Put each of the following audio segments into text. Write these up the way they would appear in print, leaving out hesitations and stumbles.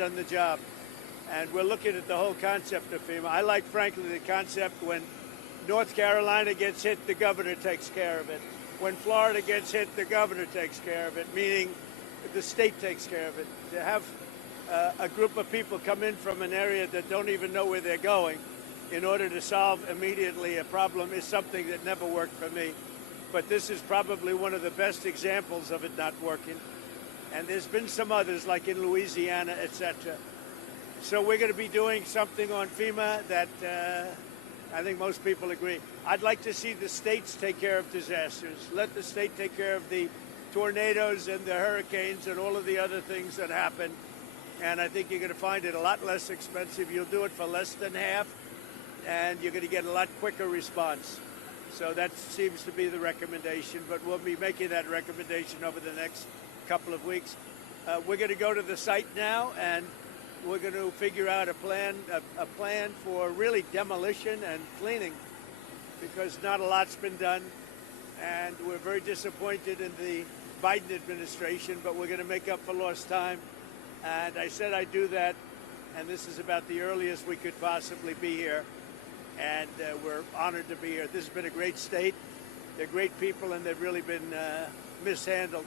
done the job. And we're looking at the whole concept of FEMA. I like, frankly, the concept when North Carolina gets hit, the governor takes care of it. When Florida gets hit, the governor takes care of it, meaning the state takes care of it. To have a group of people come in from an area that don't even know where they're going in order to solve immediately a problem is something that never worked for me. But this is probably one of the best examples of it not working. And there's been some others, like in Louisiana, etc. So we're going to be doing something on FEMA that I think most people agree. I'd like to see the states take care of disasters. Let the state take care of the tornadoes and the hurricanes and all of the other things that happen. And I think you're going to find it a lot less expensive. You'll do it for less than half, and you're going to get a lot quicker response. So that seems to be the recommendation, but we'll be making that recommendation over the next couple of weeks. We're going to go to the site now, and we're going to figure out a plan for really demolition and cleaning, because not a lot's been done, and we're very disappointed in the Biden administration, but we're going to make up for lost time. And I said I'd do that, and this is about the earliest we could possibly be here, and we're honored to be here. This has been a great state. They're great people, and they've really been mishandled.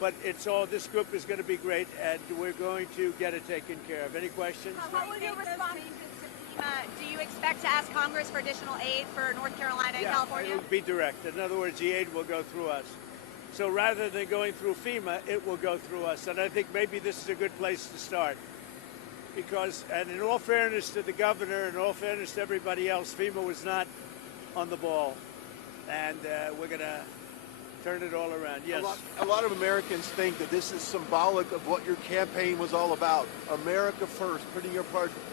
But it's all, this group is going to be great, and we're going to get it taken care of. Any questions? How will you respond to FEMA? Do you expect to ask Congress for additional aid for North Carolina and California? It will be direct. In other words, the aid will go through us. So rather than going through FEMA, it will go through us. And I think maybe this is a good place to start. Because, and in all fairness to the governor, and in all fairness to everybody else, FEMA was not on the ball. And we're going to turn it all around. Yes. A lot of Americans think that this is symbolic of what your campaign was all about. America first, putting your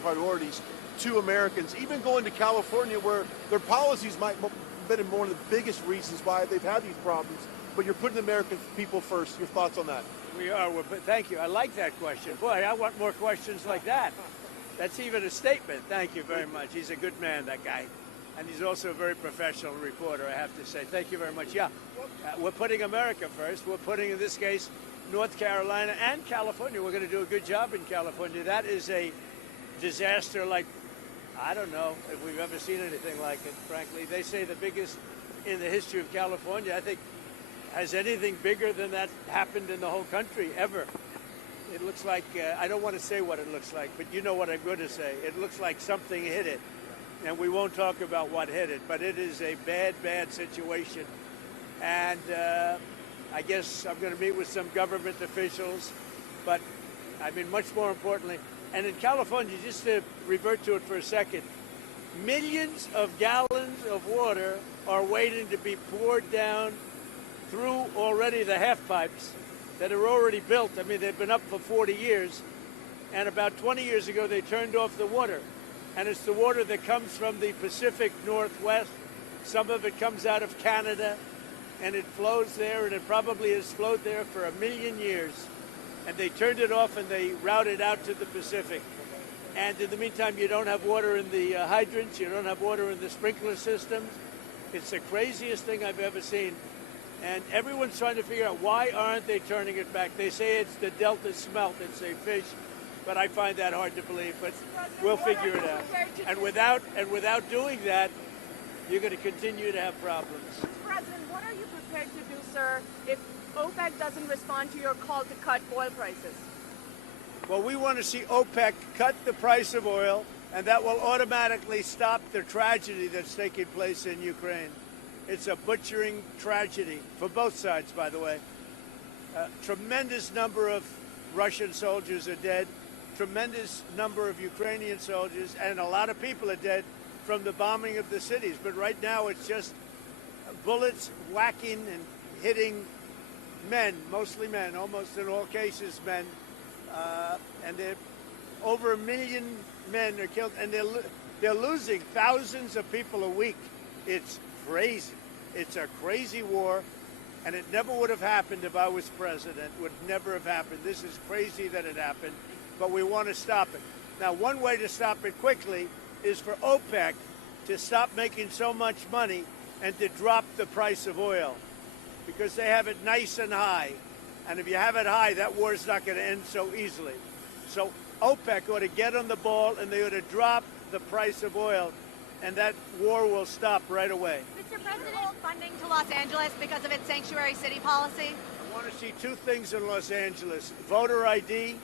priorities to Americans. Even going to California, where their policies might have been one of the biggest reasons why they've had these problems. But you're putting the American people first. Your thoughts on that? We are. Thank you. I like that question. Boy, I want more questions like that. That's even a statement. Thank you very much. He's a good man, that guy. And he's also a very professional reporter, I have to say. Thank you very much. Yeah, we're putting America first. We're putting, in this case, North Carolina and California. We're going to do a good job in California. That is a disaster like, I don't know if we've ever seen anything like it, frankly. They say the biggest in the history of California. I think, has anything bigger than that happened in the whole country ever? It looks like, I don't want to say what it looks like, but you know what I'm going to say. It looks like something hit it. And we won't talk about what hit it, but it is a bad, bad situation. And I guess I'm going to meet with some government officials, but I mean, much more importantly, and in California, just to revert to it for a second, millions of gallons of water are waiting to be poured down through already the half pipes that are already built. I mean, they've been up for 40 years, and about 20 years ago, they turned off the water. And it's the water that comes from the Pacific Northwest. Some of it comes out of Canada, and it flows there, and it probably has flowed there for 1 million years. And they turned it off, and they routed out to the Pacific. And in the meantime, you don't have water in the hydrants, you don't have water in the sprinkler systems. It's the craziest thing I've ever seen. And everyone's trying to figure out, why aren't they turning it back? They say it's the Delta smelt, it's a fish. But I find that hard to believe, but we'll figure it out. And without doing that, you're going to continue to have problems. President, what are you prepared to do, sir, if OPEC doesn't respond to your call to cut oil prices? Well, we want to see OPEC cut the price of oil, and that will automatically stop the tragedy that's taking place in Ukraine. It's a butchering tragedy for both sides, by the way. A tremendous number of Russian soldiers are dead. Tremendous number of Ukrainian soldiers, and a lot of people are dead from the bombing of the cities. But right now it's just bullets whacking and hitting men, mostly men, almost in all cases men. And over 1 million men are killed, and they're losing thousands of people a week. It's crazy. It's a crazy war, and it never would have happened if I was president. Would never have happened. This is crazy that it happened. But we want to stop it. Now, one way to stop it quickly is for OPEC to stop making so much money and to drop the price of oil, because they have it nice and high. And if you have it high, that war is not going to end so easily. So OPEC ought to get on the ball and they ought to drop the price of oil, and that war will stop right away. Mr. President, funding to Los Angeles because of its sanctuary city policy. I want to see two things in Los Angeles: voter ID,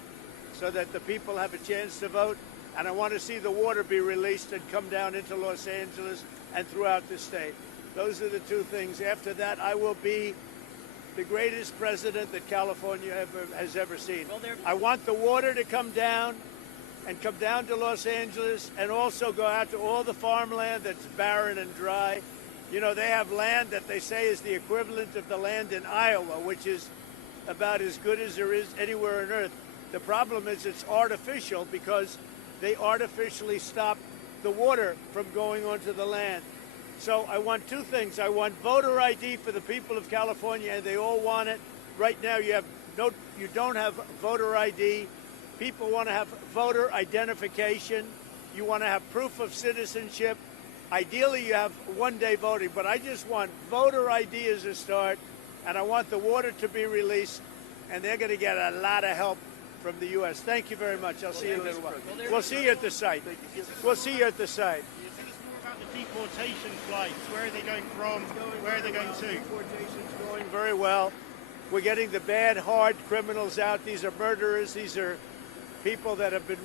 so that the people have a chance to vote, and I want to see the water be released and come down into Los Angeles and throughout the state. Those are the two things. After that, I will be the greatest president that California has ever seen. I want the water to come down and come down to Los Angeles, and also go out to all the farmland that's barren and dry. You know, they have land that they say is the equivalent of the land in Iowa, which is about as good as there is anywhere on earth. The problem is it's artificial because they artificially stop the water from going onto the land. So I want two things. I want voter ID for the people of California, and they all want it. Right now you don't have voter ID. People want to have voter identification. You want to have proof of citizenship. Ideally, you have one-day voting, but I just want voter ID as a start, and I want the water to be released, and they're going to get a lot of help from the U.S. Thank you very much. I'll see you in a little while. We'll see you at the site. We'll see you at the site. Deportation flights, where are they going from, where are they going to? Deportation's going very well. We're getting the bad, hard criminals out. These are murderers. These are people that have been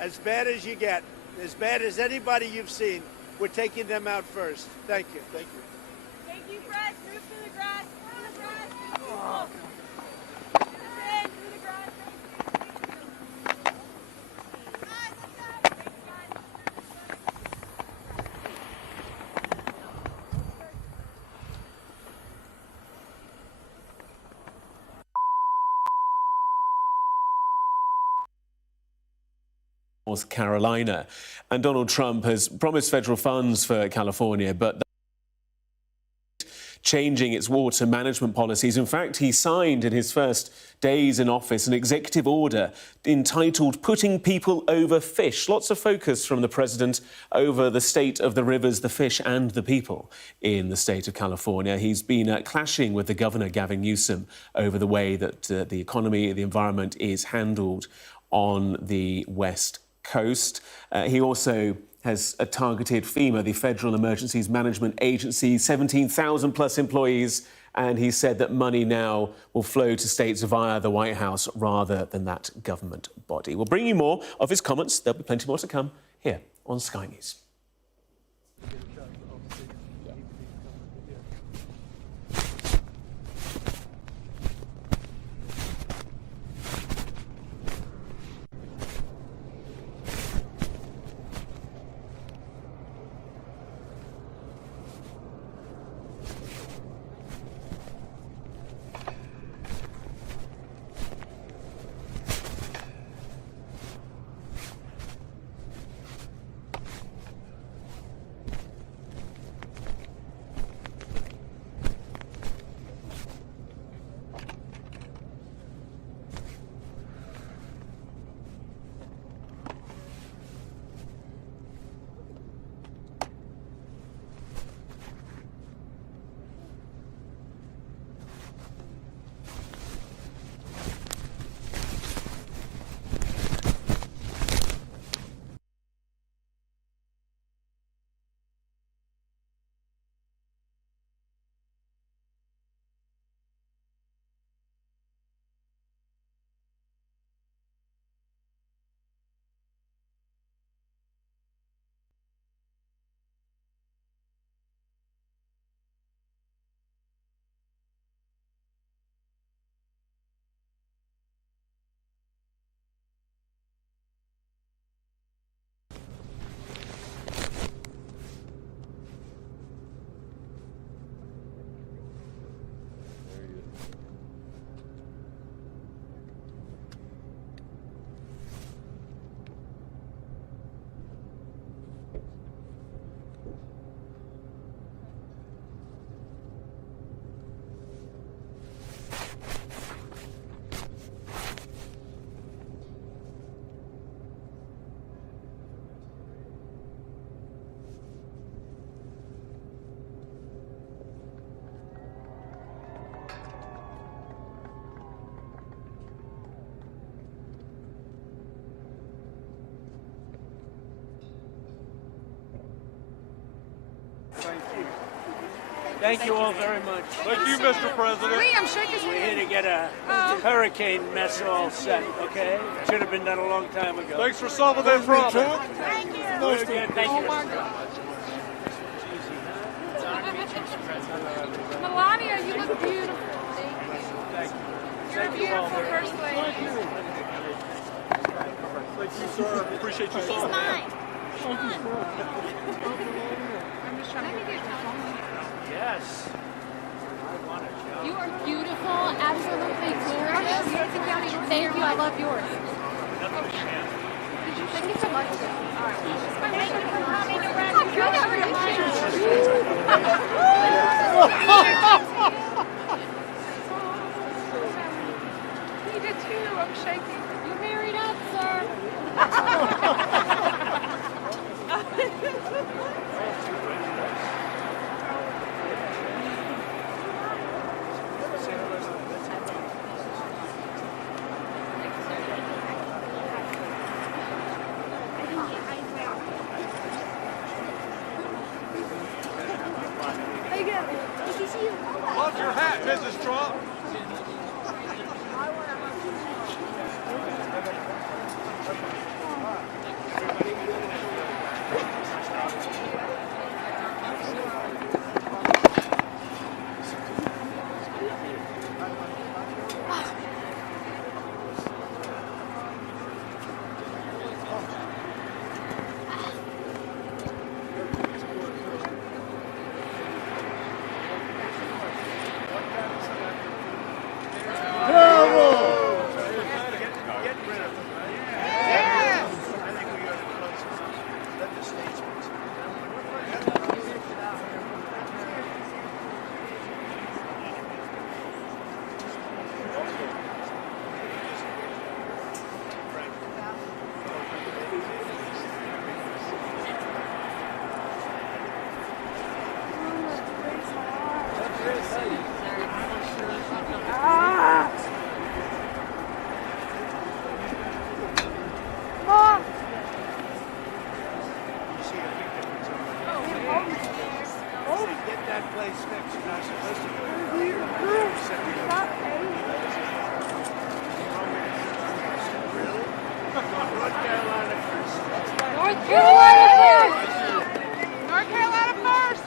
as bad as you get, as bad as anybody you've seen. We're taking them out first. Thank you. Thank you. Thank you, Fred. Move through the grass. Through the grass. Oh. Fred, through the grass. North Carolina. And Donald Trump has promised federal funds for California, but changing its water management policies. In fact, he signed in his first days in office an executive order entitled Putting People Over Fish. Lots of focus from the president over the state of the rivers, the fish and the people in the state of California. He's been clashing with the governor, Gavin Newsom, over the way that the economy, the environment is handled on the West Coast. He also has targeted FEMA, the Federal Emergencies Management Agency, 17,000 plus employees, and he said that money now will flow to states via the White House rather than that government body. We'll bring you more of his comments. There'll be plenty more to come here on Sky News. Thank you all very much. Thank you, Mr. President. Liam, shake his We're here hand. to get a hurricane mess all set, okay? Should have been done a long time ago. Thanks for solving that problem. We're good. Thank you. Melania, you look beautiful. You're a Thank you all beautiful very much. First Lady. Thank you, sir. Appreciate you, sir. I'm just trying to get your Yes. You are beautiful, absolutely gorgeous. Thank you, I love yours. Thank you so much. All right. Thank you for coming. You did too. I'm shaking. You're married up, sir. Love your hat, Mrs. Trump. Get that place fixed. You're not supposed to go. North Carolina first. North Carolina first. North Carolina first.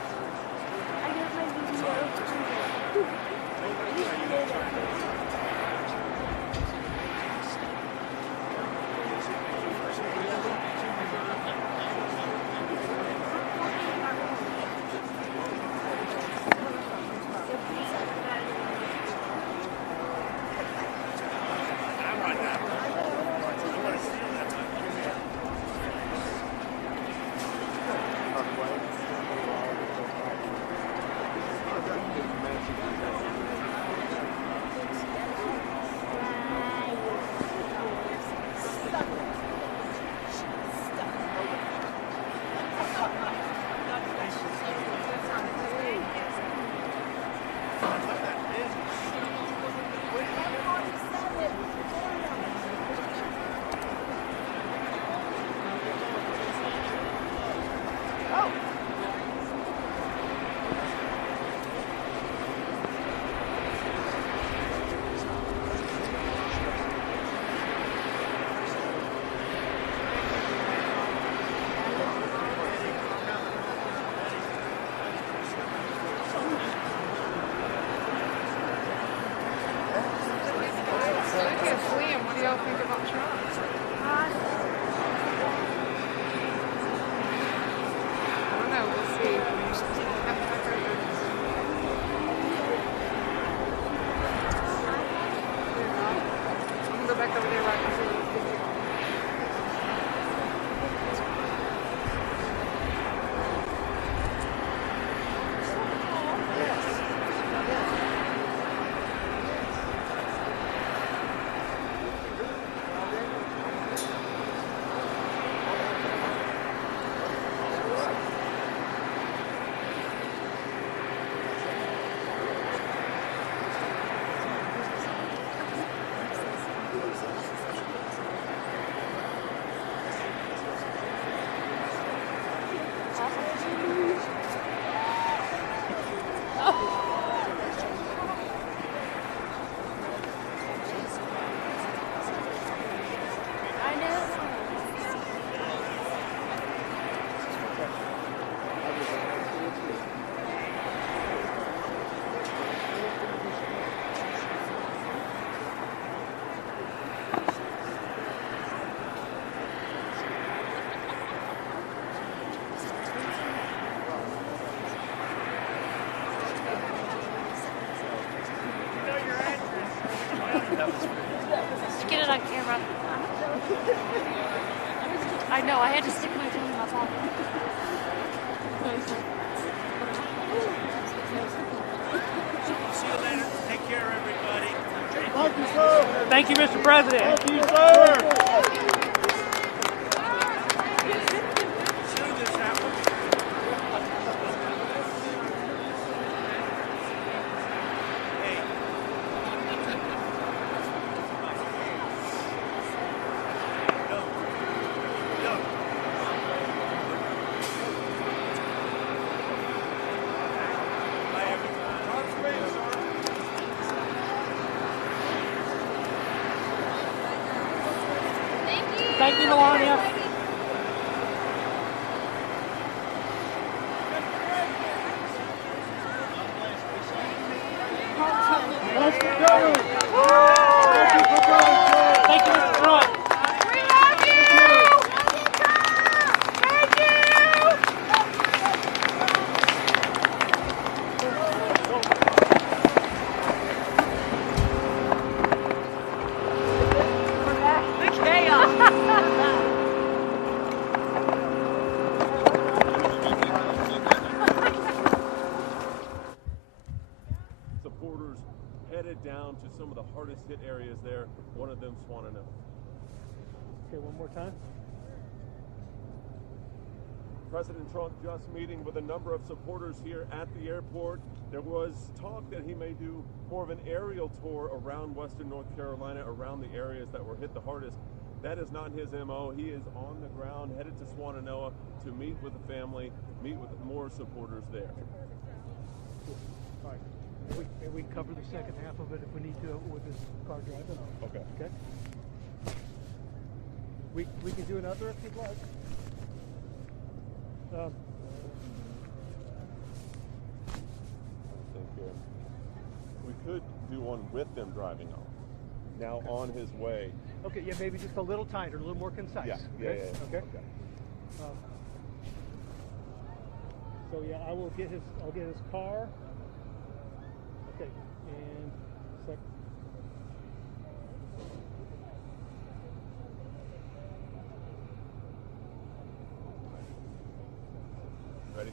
Liam, what do y'all think about Trump? I don't know. We'll see. I'm gonna go back over there right now. That was Just get it on camera. I know, I had to stick my tongue in my pocket. See you later. Take care, everybody. Thank you, sir. Thank you, Mr. President. Thank you, sir. Soon as that one. Hey. No. No. Bye, everyone. Thank you, Melania. Let's go. Thank you, Mr. Trump. We love you! Thank you! The chaos. Supporters headed down to some of the hardest hit areas there. One of them, Swannanoa. Okay, one more time. President Trump just meeting with a number of supporters here at the airport. There was talk that he may do more of an aerial tour around western North Carolina, around the areas that were hit the hardest. That is not his MO. He is on the ground, headed to Swannanoa to meet with the family, meet with more supporters there. All right. And we cover the second half of it if we need to with this car driving. Okay. Okay. We can do another if you'd like. I think we could do one with them driving on. Now on his way. Okay, yeah, maybe just a little tighter, a little more concise. Yeah, Okay? yeah. Okay. So yeah, I'll get his car. Okay, and sec. Ready?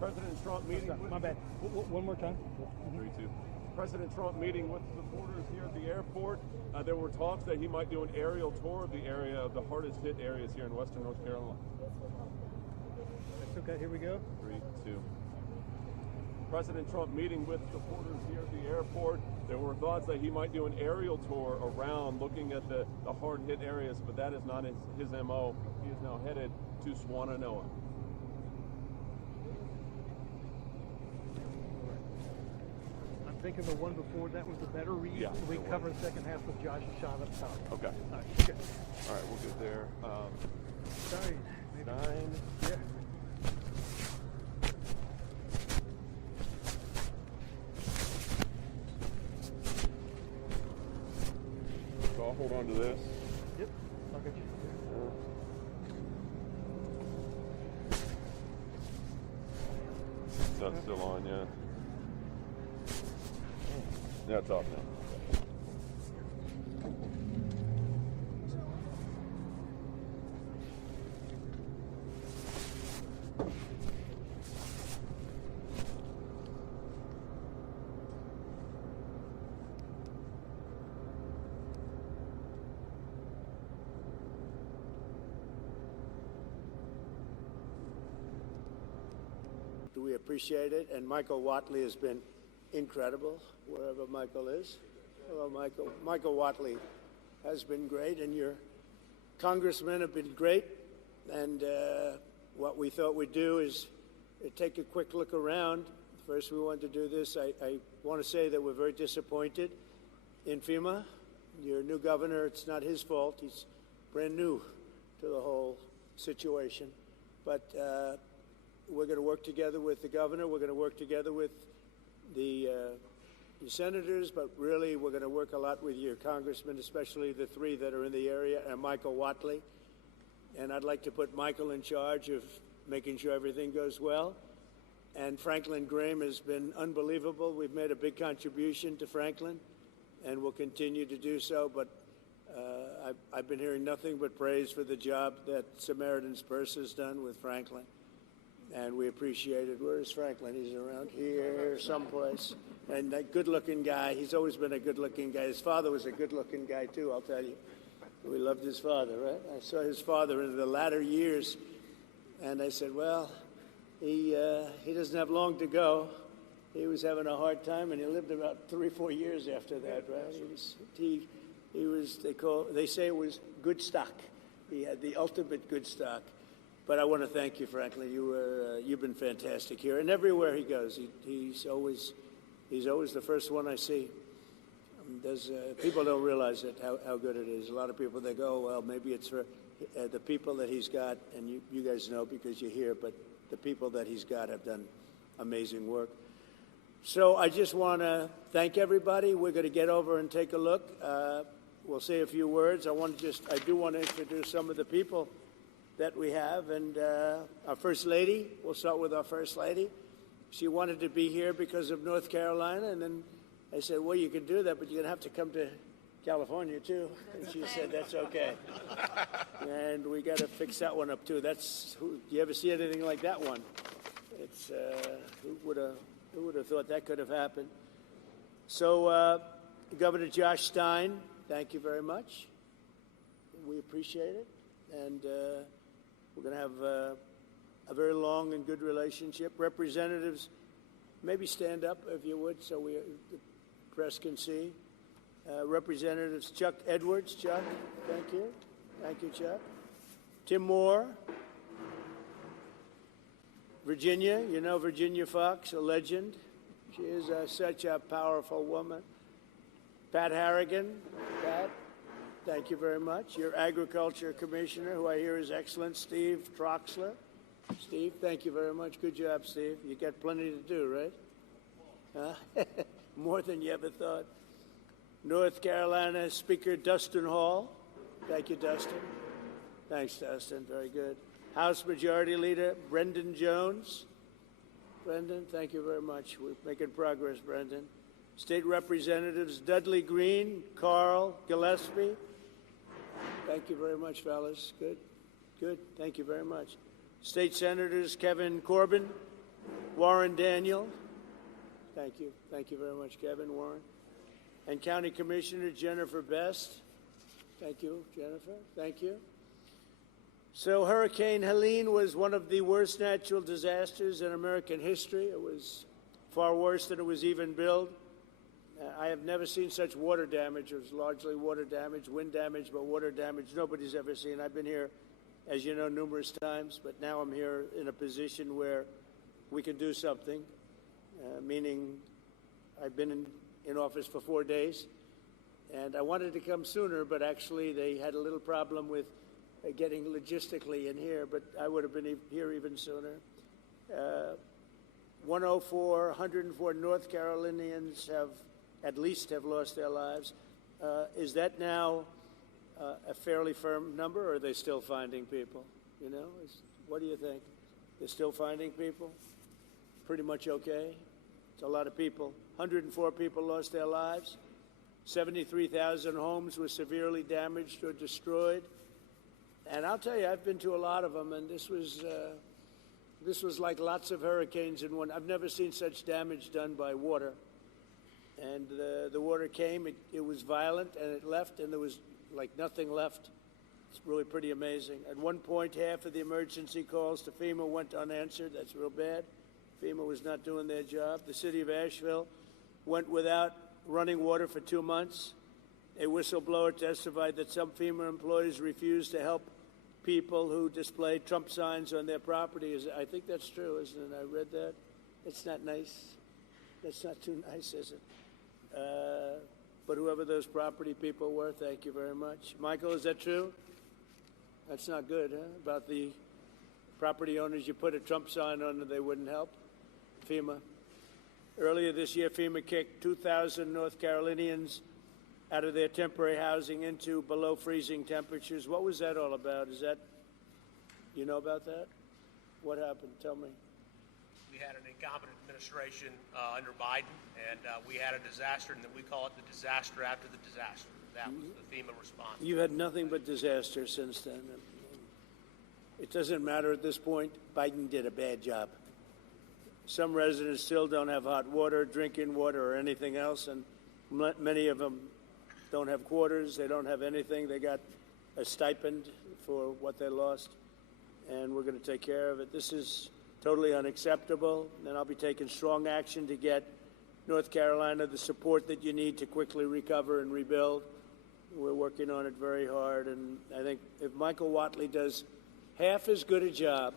President Trump meeting with My bad. One more time. 3-2. President Trump meeting with supporters here at the airport. There were talks that he might do an aerial tour of the area, of the hardest hit areas here in western North Carolina. That's okay. Here we go. 3-2. President Trump meeting with supporters here at the airport. There were thoughts that he might do an aerial tour around looking at the hard hit areas, but that is not his MO. He is now headed to Swannanoa. I'm thinking the one before that was a better read. Yeah, We it was. cover the second half with Josh's shot up top. Okay. All right. Good. All right, we'll get there. Sorry. Maybe. 9. Yeah. So I'll hold on to this. Yep. I'll get you. That's still on, yeah. Yeah, it's off now. We appreciate it, and Michael Watley has been incredible wherever Michael is. Hello, Michael. Michael Watley has been great, and your congressmen have been great. And what we thought we'd do is take a quick look around. First, we wanted to do this. I want to say that we're very disappointed in FEMA. Your new governor, it's not his fault. He's brand new to the whole situation. But we're going to work together with the governor. We're going to work together with the senators, but really we're going to work a lot with your congressmen, especially the three that are in the area, and Michael Watley. And I'd like to put Michael in charge of making sure everything goes well. And Franklin Graham has been unbelievable. We've made a big contribution to Franklin, and we'll continue to do so. But I've been hearing nothing but praise for the job that Samaritan's Purse has done with Franklin, and we appreciate it. Where is Franklin? He's around here someplace. And that good-looking guy, he's always been a good-looking guy. His father was a good-looking guy, too, I'll tell you. We loved his father, right? I saw his father in the latter years, and I said, well, he doesn't have long to go. He was having a hard time, and he lived about 3 or 4 years after that, right? He was they say it was good stock. He had the ultimate good stock. But I want to thank you, Franklin. You've been fantastic here, and everywhere he goes, he's always the first one I see. People don't realize it, how good it is. A lot of people, they go, well, maybe it's for the people that he's got, and you guys know because you're here, but the people that he's got have done amazing work. So I just want to thank everybody. We're going to get over and take a look. We'll say a few words. I do want to introduce some of the people that we have, and our First Lady. We'll start with our First Lady. She wanted to be here because of North Carolina, and then I said, well, you can do that, but you're going to have to come to California, too. And she said, that's okay. And we got to fix that one up, too. Do you ever see anything like that one? It's, who would have thought that could have happened? So, Governor Josh Stein, thank you very much. We appreciate it. And we're going to have a very long and good relationship. Representatives, maybe stand up if you would so the press can see. Representatives Chuck Edwards. Chuck, thank you. Thank you, Chuck. Tim Moore. Virginia, you know Virginia Fox, a legend. She is such a powerful woman. Pat Harrigan. Pat, thank you very much. Your Agriculture Commissioner, who I hear is excellent, Steve Troxler. Steve, thank you very much. Good job, Steve. You got plenty to do, right? Huh? More than you ever thought. North Carolina Speaker Dustin Hall. Thank you, Dustin. Thanks, Dustin. Very good. House Majority Leader Brendan Jones. Brendan, thank you very much. We're making progress, Brendan. State Representatives Dudley Green, Carl Gillespie. Thank you very much, fellas. Good. Good. Thank you very much. State Senators Kevin Corbin, Warren Daniel. Thank you. Thank you very much, Kevin, Warren. And County Commissioner Jennifer Best. Thank you, Jennifer. Thank you. So Hurricane Helene was one of the worst natural disasters in American history. It was far worse than it was even billed. I have never seen such water damage. It was largely water damage, wind damage, but water damage nobody's ever seen. I've been here, as you know, numerous times, but now I'm here in a position where we can do something, meaning I've been in office for 4 days, and I wanted to come sooner, but actually they had a little problem with getting logistically in here, but I would have been here even sooner. 104 North Carolinians have lost their lives. Is that now a fairly firm number, or are they still finding people? You know, what do you think? They're still finding people? Pretty much okay? It's a lot of people. 104 people lost their lives. 73,000 homes were severely damaged or destroyed. And I'll tell you, I've been to a lot of them, and this was like lots of hurricanes in one. I've never seen such damage done by water. And the water came, it was violent, and it left, and there was like nothing left. It's really pretty amazing. At one point, half of the emergency calls to FEMA went unanswered. That's real bad. FEMA was not doing their job. The city of Asheville went without running water for 2 months. A whistleblower testified that some FEMA employees refused to help people who displayed Trump signs on their property. I think that's true, isn't it? I read that. It's not nice. That's not too nice, is it? But whoever those property people were, thank you very much. Michael, is that true? That's not good, huh? About the property owners, you put a Trump sign on and they wouldn't help? FEMA. Earlier this year, FEMA kicked 2,000 North Carolinians out of their temporary housing into below freezing temperatures. What was that all about? You know about that? What happened? Tell me. We had an incompetent administration under Biden, and we had a disaster, and we call it the disaster after the disaster. That was the FEMA response. You've had nothing but disaster since then. It doesn't matter at this point. Biden did a bad job. Some residents still don't have hot water, drinking water, or anything else, and many of them don't have quarters. They don't have anything. They got a stipend for what they lost, and we're going to take care of it. This is totally unacceptable, and I'll be taking strong action to get North Carolina the support that you need to quickly recover and rebuild. We're working on it very hard, and I think if Michael Whatley does half as good a job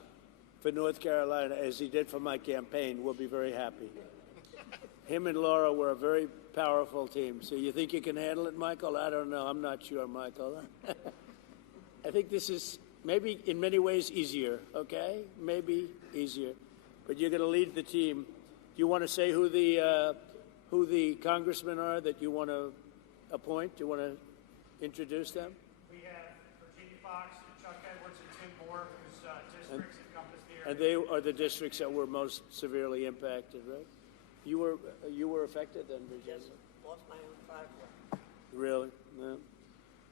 for North Carolina as he did for my campaign, we'll be very happy. Him and Laura were a very powerful team. So you think you can handle it, Michael? I don't know. I'm not sure, Michael. I think this is maybe in many ways easier, okay? Maybe easier. But you're going to lead the team. Do you want to say who the congressmen are that you want to appoint? Do you want to introduce them? We have Virginia Fox, Chuck Edwards, and Tim Moore, whose districts encompass the area. And they are the districts that were most severely impacted, right? You were affected then, Virginia? Yes, lost my own driveway. Really? No.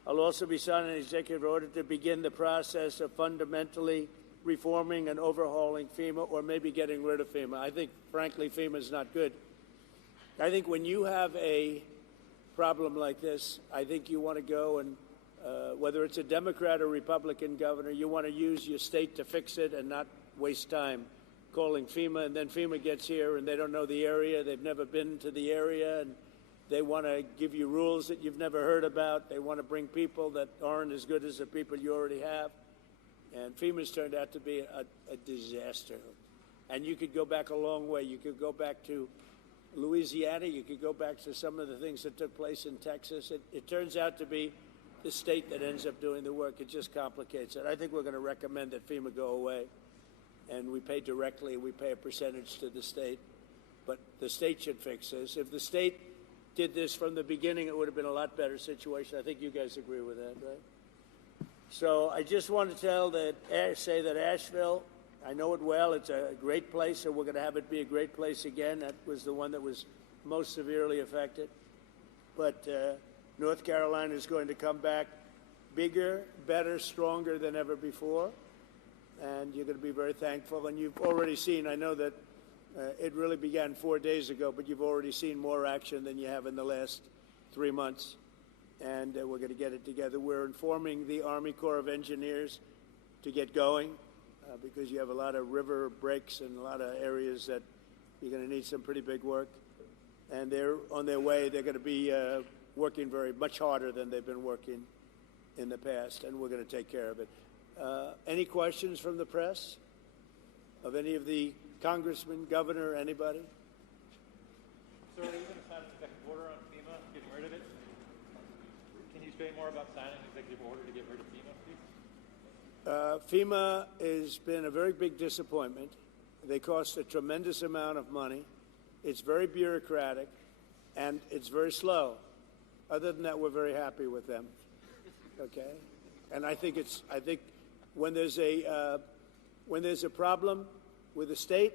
I'll also be signing an executive order to begin the process of fundamentally reforming and overhauling FEMA, or maybe getting rid of FEMA. I think, frankly, FEMA is not good. I think when you have a problem like this, I think you want to go and, whether it's a Democrat or Republican governor, you want to use your state to fix it and not waste time calling FEMA, and then FEMA gets here and they don't know the area, they've never been to the area, and they want to give you rules that you've never heard about. They want to bring people that aren't as good as the people you already have. And FEMA's turned out to be a disaster. And you could go back a long way. You could go back to Louisiana. You could go back to some of the things that took place in Texas. It turns out to be the state that ends up doing the work. It just complicates it. I think we're going to recommend that FEMA go away. And we pay directly, we pay a percentage to the state. But the state should fix this. If the state did this from the beginning, it would have been a lot better situation. I think you guys agree with that, right? So I just want to say that Asheville, I know it well. It's a great place, and we're going to have it be a great place again. That was the one that was most severely affected. But North Carolina is going to come back bigger, better, stronger than ever before. And you're going to be very thankful. And you've already seen, I know that it really began 4 days ago, but you've already seen more action than you have in the last 3 months. And we're going to get it together. We're informing the Army Corps of Engineers to get going because you have a lot of river breaks and a lot of areas that you're going to need some pretty big work. And they're on their way. They're going to be working much harder than they've been working in the past, and we're going to take care of it. Any questions from the press of any of the congressman, governor, anybody? Sir, are you going to sign an executive order on FEMA, getting rid of it? Can you say more about signing an executive order to get rid of FEMA, please? FEMA has been a very big disappointment. They cost a tremendous amount of money. It's very bureaucratic, and it's very slow. Other than that, we're very happy with them. Okay, and I think when there's a problem with the state,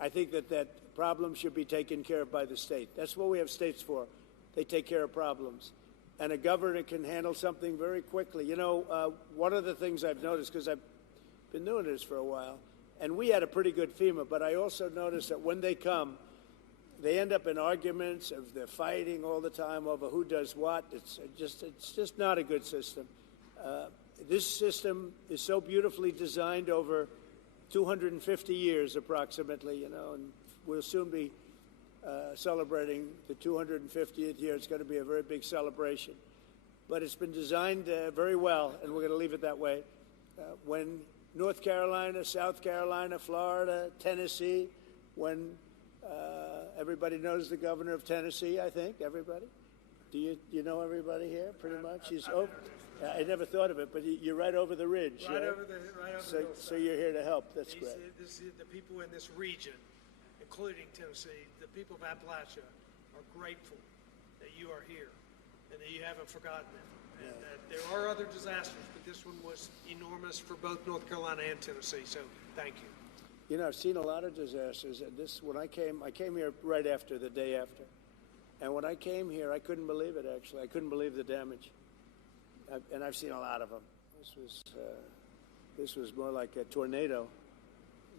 I think that problem should be taken care of by the state. That's what we have states for. They take care of problems. And a governor can handle something very quickly. You know, one of the things I've noticed, because I've been doing this for a while, and we had a pretty good FEMA, but I also noticed that when they come, they end up in arguments. They're fighting all the time over who does what. It's just not a good system. This system is so beautifully designed over 250 years approximately, you know, and we'll soon be celebrating the 250th year. It's going to be a very big celebration. But it's been designed very well, and we're going to leave it that way. When North Carolina, South Carolina, Florida, Tennessee, when everybody knows the governor of Tennessee, I think, everybody? Do you know everybody here, pretty much? He's I never thought of it, but you're right over the ridge. Right over the hillside. So you're here to help. That's great. The people in this region, including Tennessee, the people of Appalachia, are grateful that you are here and that you haven't forgotten them. And that there are other disasters, but this one was enormous for both North Carolina and Tennessee. So thank you. You know, I've seen a lot of disasters. And when I came here right after, the day after. And when I came here, I couldn't believe it, actually. I couldn't believe the damage. And I've seen a lot of them. This was more like a tornado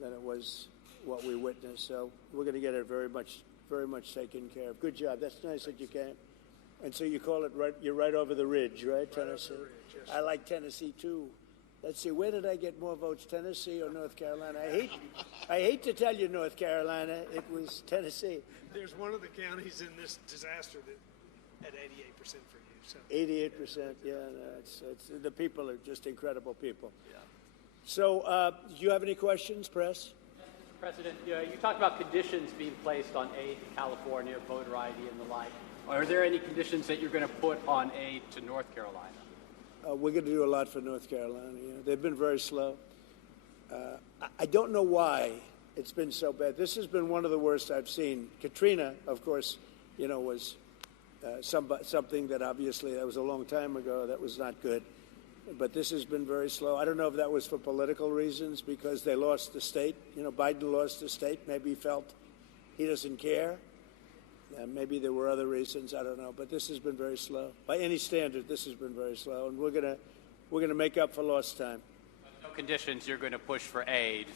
than it was what we witnessed. So we're going to get it very much taken care of. Good job. That's nice that you came. And so you call it you're right over the ridge, right, Tennessee? Over the ridge, yes. I like Tennessee, too. Let's see, where did I get more votes, Tennessee or North Carolina? I hate to tell you, North Carolina, it was Tennessee. There's one of the counties in this disaster that had 88% for you. So 88%, yeah. No, the people are just incredible people. Yeah. So, do you have any questions, press? Mr. President, you talked about conditions being placed on aid to California, voter ID and the like. Are there any conditions that you're going to put on aid to North Carolina? We're going to do a lot for North Carolina. You know, they've been very slow. I don't know why it's been so bad. This has been one of the worst I've seen. Katrina, of course, you know, was something that obviously that was a long time ago. That was not good. But this has been very slow. I don't know if that was for political reasons because they lost the state. You know, Biden lost the state. Maybe he felt he doesn't care. Maybe there were other reasons. I don't know. But this has been very slow. By any standard, this has been very slow. And we're gonna make up for lost time. No conditions you're going to push for aid.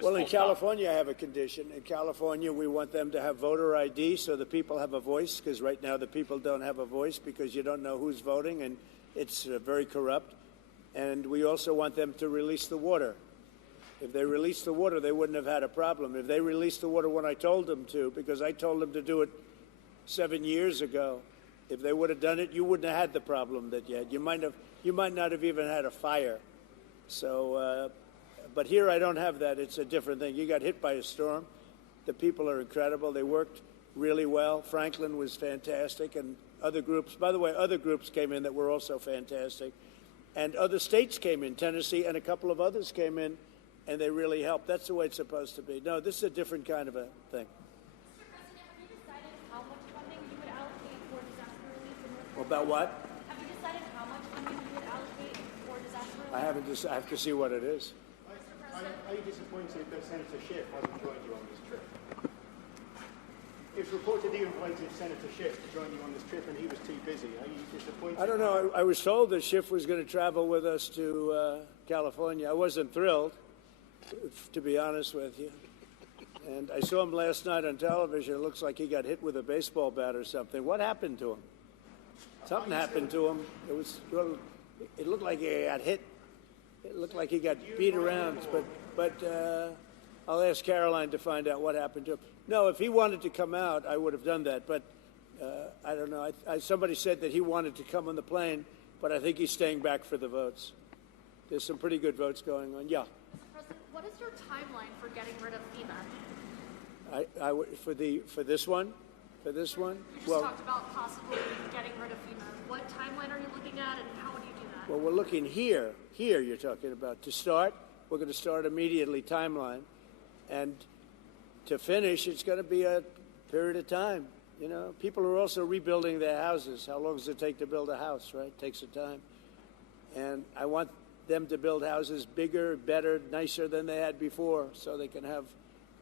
Well, in California, I have a condition. In California, we want them to have voter ID so the people have a voice, because right now the people don't have a voice because you don't know who's voting, and it's very corrupt. And we also want them to release the water. If they released the water, they wouldn't have had a problem. If they released the water when I told them to, because I told them to do it 7 years ago, if they would have done it, you wouldn't have had the problem that you had. You might not have even had a fire. So, but here I don't have that. It's a different thing. You got hit by a storm. The people are incredible. They worked really well. Franklin was fantastic, and other groups. By the way, other groups came in that were also fantastic, and other states came in. Tennessee and a couple of others came in, and they really helped. That's the way it's supposed to be. No, this is a different kind of a thing. About what? Have you decided how much funding you would allocate for disaster relief? I haven't. I have to see what it is. Are you disappointed that Senator Schiff hasn't joined you on this trip? It's reported you invited Senator Schiff to join you on this trip and he was too busy. Are you disappointed? I don't know. I was told that Schiff was going to travel with us to California. I wasn't thrilled, to be honest with you. And I saw him last night on television. It looks like he got hit with a baseball bat or something. What happened to him? Something happened to him. It looked like he got hit. It looked like he got beat around. But I'll ask Caroline to find out what happened to him. No, if he wanted to come out, I would have done that. But I don't know. Somebody said that he wanted to come on the plane, but I think he's staying back for the votes. There's some pretty good votes going on. Yeah. Mr. President, what is your timeline for getting rid of FEMA? For this one. For this one? You just talked about possibly getting rid of FEMA. What timeline are you looking at, and how would you do that? Well, we're looking here. Here you're talking about. To start, we're going to start immediately, timeline. And to finish, it's going to be a period of time. You know, people are also rebuilding their houses. How long does it take to build a house, right? It takes some time. And I want them to build houses bigger, better, nicer than they had before, so they can have,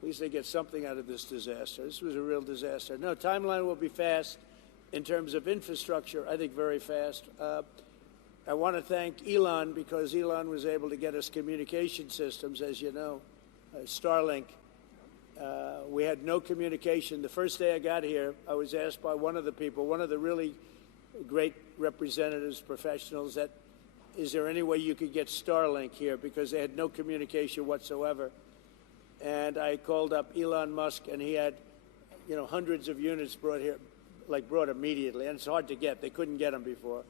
at least they get something out of this disaster. This was a real disaster. No, timeline will be fast. In terms of infrastructure, I think very fast. I want to thank Elon because Elon was able to get us communication systems, as you know, Starlink. We had no communication. The first day I got here, I was asked by one of the people, one of the really great representatives, professionals, that is there any way you could get Starlink here, because they had no communication whatsoever. And I called up Elon Musk, and he had, you know, hundreds of units brought here, brought immediately. And it's hard to get. They couldn't get them before.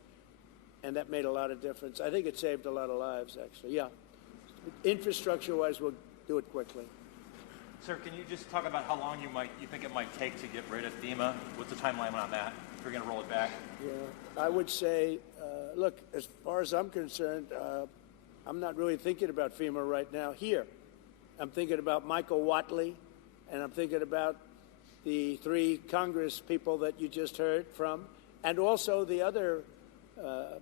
And that made a lot of difference. I think it saved a lot of lives, actually. Yeah. Infrastructure-wise, we'll do it quickly. Sir, can you just talk about how long you think it might take to get rid of FEMA? What's the timeline on that? If you're going to roll it back? Yeah, I would say, look, as far as I'm concerned, I'm not really thinking about FEMA right now here. I'm thinking about Michael Whatley, and I'm thinking about the 3 Congress people that you just heard from, and also the other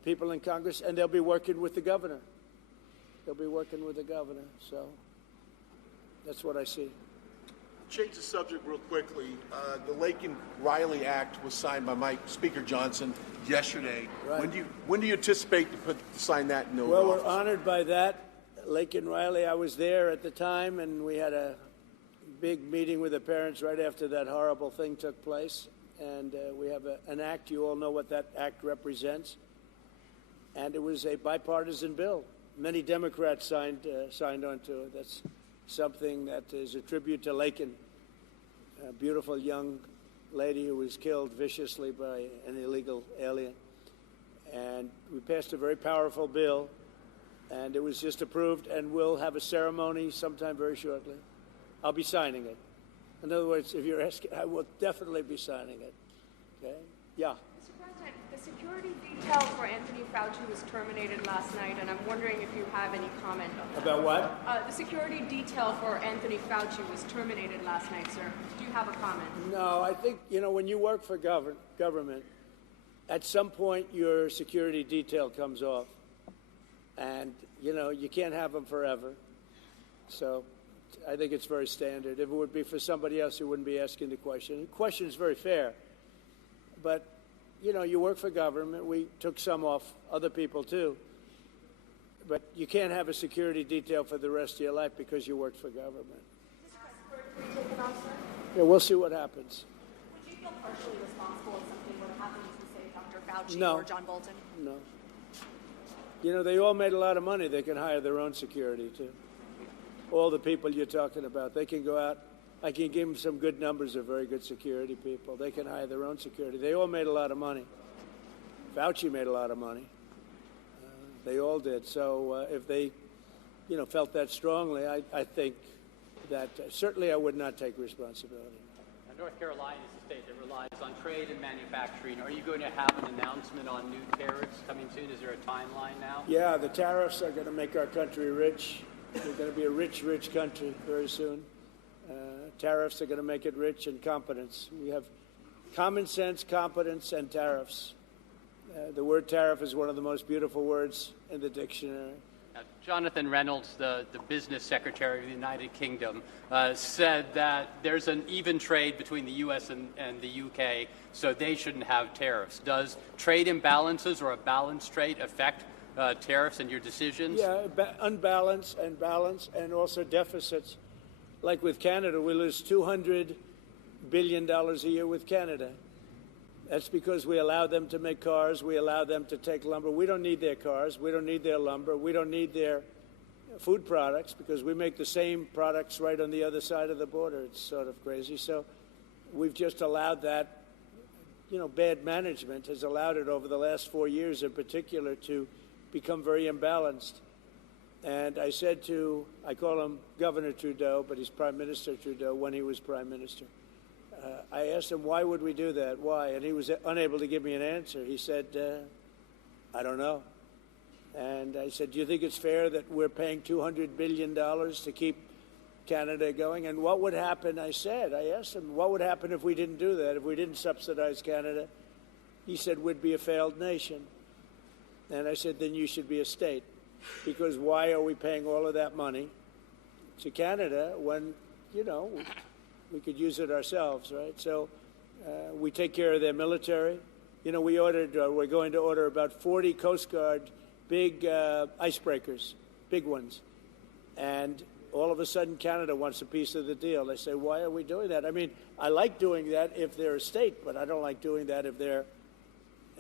people in Congress, and they'll be working with the governor. They'll be working with the governor, so. That's what I see. Change the subject real quickly. The Laken-Riley Act was signed by Speaker Johnson yesterday. Right. When do you anticipate to sign that into Well, office? we're honored by that. Laken-Riley, I was there at the time, and we had a big meeting with the parents right after that horrible thing took place. And we have an act. You all know what that act represents. And it was a bipartisan bill. Many Democrats signed onto it. That's something that is a tribute to Laken, a beautiful young lady who was killed viciously by an illegal alien. And we passed a very powerful bill, and it was just approved, and we'll have a ceremony sometime very shortly. I'll be signing it. In other words, if you're asking, I will definitely be signing it. Okay? Yeah. Mr. President, the security detail for Anthony Fauci was terminated last night, and I'm wondering if you have any comment on that. About what? The security detail for Anthony Fauci was terminated last night, sir. Do you have a comment? No, I think, when you work for government, at some point your security detail comes off. And, you can't have them forever. So I think it's very standard. If it would be for somebody else, who wouldn't be asking the question. The question is very fair. But, you work for government. We took some off, other people too. But you can't have a security detail for the rest of your life because you worked for government. Yeah, we'll see what happens. Would you feel partially responsible if something were to happen to, say, Dr. Fauci No. or John Bolton? No. They all made a lot of money. They can hire their own security, too. All the people you're talking about, they can go out. I can give them some good numbers of very good security people. They can hire their own security. They all made a lot of money. Fauci made a lot of money. They all did. So if they, felt that strongly, I think that certainly I would not take responsibility. North Carolina is a state that relies on trade and manufacturing. Are you going to have an announcement on new tariffs coming soon? Is there a timeline now? Yeah, the tariffs are going to make our country rich. We're going to be a rich, rich country very soon. Tariffs are going to make it rich, and competence. We have common sense, competence, and tariffs. The word tariff is one of the most beautiful words in the dictionary. Jonathan Reynolds, the business secretary of the United Kingdom, said that there's an even trade between the U.S. and the U.K., so they shouldn't have tariffs. Does trade imbalances or a balanced trade affect tariffs and your decisions? Yeah, unbalanced and balance, and also deficits. Like with Canada, we lose $200 billion a year with Canada. That's because we allow them to make cars. We allow them to take lumber. We don't need their cars. We don't need their lumber. We don't need their food products because we make the same products right on the other side of the border. It's sort of crazy. So we've just allowed that. Bad management has allowed it over the last 4 years in particular to become very imbalanced. And I said I call him Governor Trudeau, but he's Prime Minister Trudeau when he was Prime Minister. I asked him, why would we do that? Why? And he was unable to give me an answer. He said, I don't know. And I said, do you think it's fair that we're paying $200 billion to keep Canada going? And what would happen, I asked him, what would happen if we didn't do that, if we didn't subsidize Canada? He said, we'd be a failed nation. And I said, then you should be a state. Because why are we paying all of that money to Canada when, we could use it ourselves, right? So we take care of their military. We're going to order about 40 Coast Guard big icebreakers, big ones. And all of a sudden, Canada wants a piece of the deal. They say, why are we doing that? I mean, I like doing that if they're a state, but I don't like doing that if they're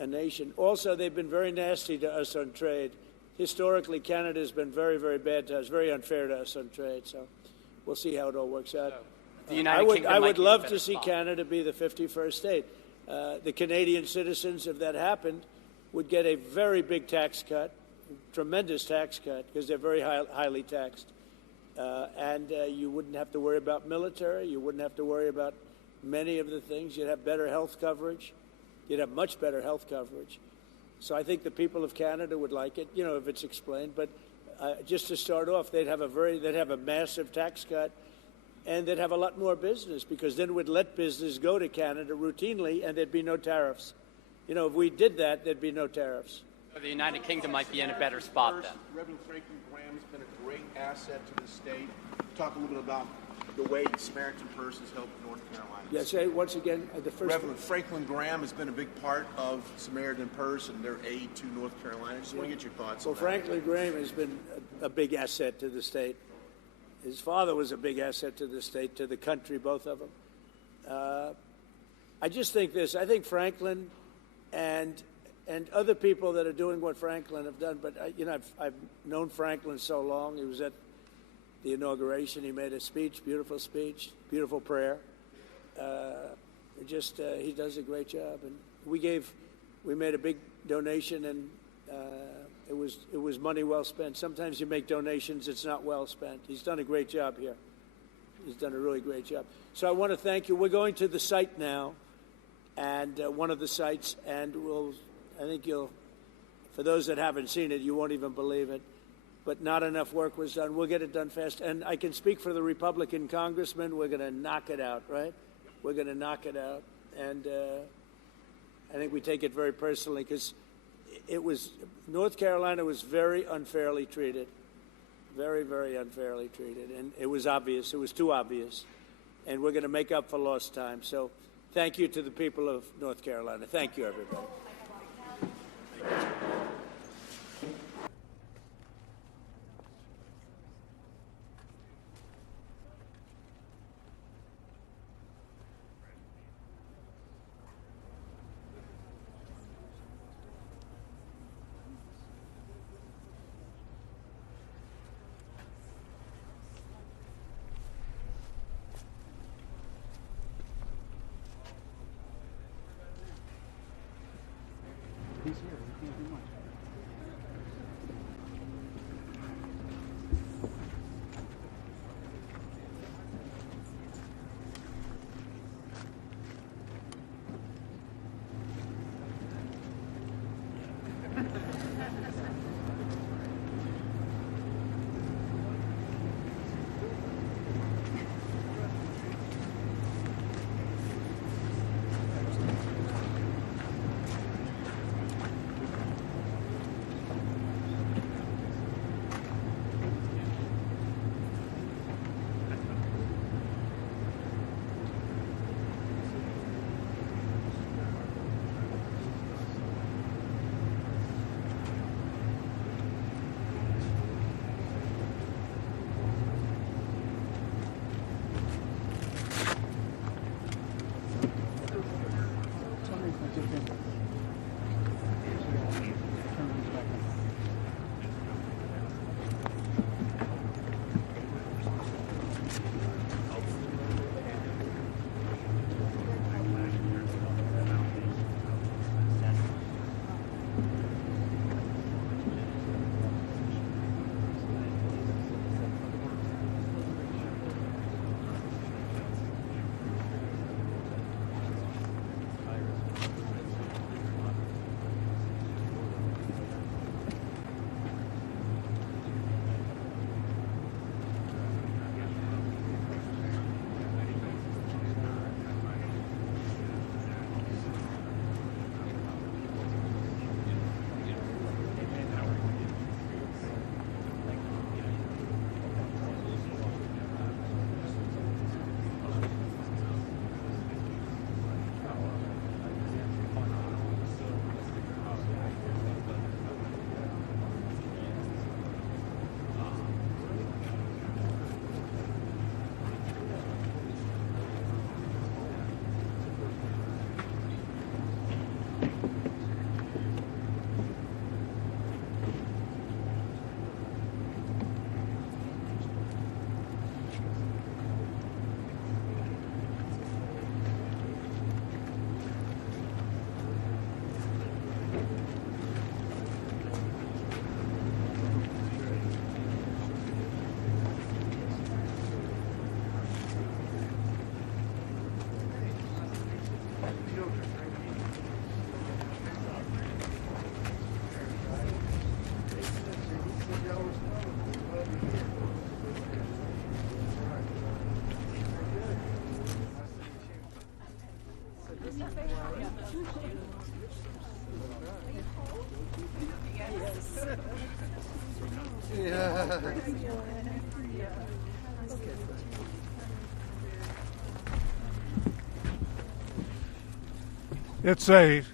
a nation. Also, they've been very nasty to us on trade. Historically, Canada has been very, very bad to us, very unfair to us on trade. So we'll see how it all works out. The United Kingdom I would might be in a love better to see spot. Canada be the 51st state. The Canadian citizens, if that happened, would get a very big tax cut, tremendous tax cut, because they're very highly taxed. And you wouldn't have to worry about military. You wouldn't have to worry about many of the things. You'd have better health coverage. You'd have much better health coverage. So I think the people of Canada would like it, if it's explained. But just to start off, they'd have a massive tax cut, and they'd have a lot more business because then we'd let business go to Canada routinely, and there'd be no tariffs. If we did that, there'd be no tariffs. The United Kingdom might be in a better spot then. Reverend Franklin Graham's been a great asset to the state. talk a little bit about the way Samaritan Purse has helped North Carolina. Yeah, say once again, the first Reverend Franklin Graham has been a big part of Samaritan Purse and their aid to North Carolina. Just want to get your thoughts Well, on that. Franklin Graham has been a big asset to the state. His father was a big asset to the state, to the country, both of them. I just think this. I think Franklin and other people that are doing what Franklin have done, but I've known Franklin so long. He was at the inauguration. He made a speech, beautiful prayer. He does a great job. And we made a big donation, and it was money well spent. Sometimes you make donations, it's not well spent. He's done a great job here. He's done a really great job. So I want to thank you. We're going to the site now, and one of the sites, and I think for those that haven't seen it, you won't even believe it. But not enough work was done. We'll get it done fast. And I can speak for the Republican congressman. We're going to knock it out, right? We're going to knock it out. And I think we take it very personally because North Carolina was very unfairly treated. Very, very unfairly treated. And it was obvious. It was too obvious. And we're going to make up for lost time. So thank you to the people of North Carolina. Thank you, everybody. He's here. He can't do much. Yeah. It's a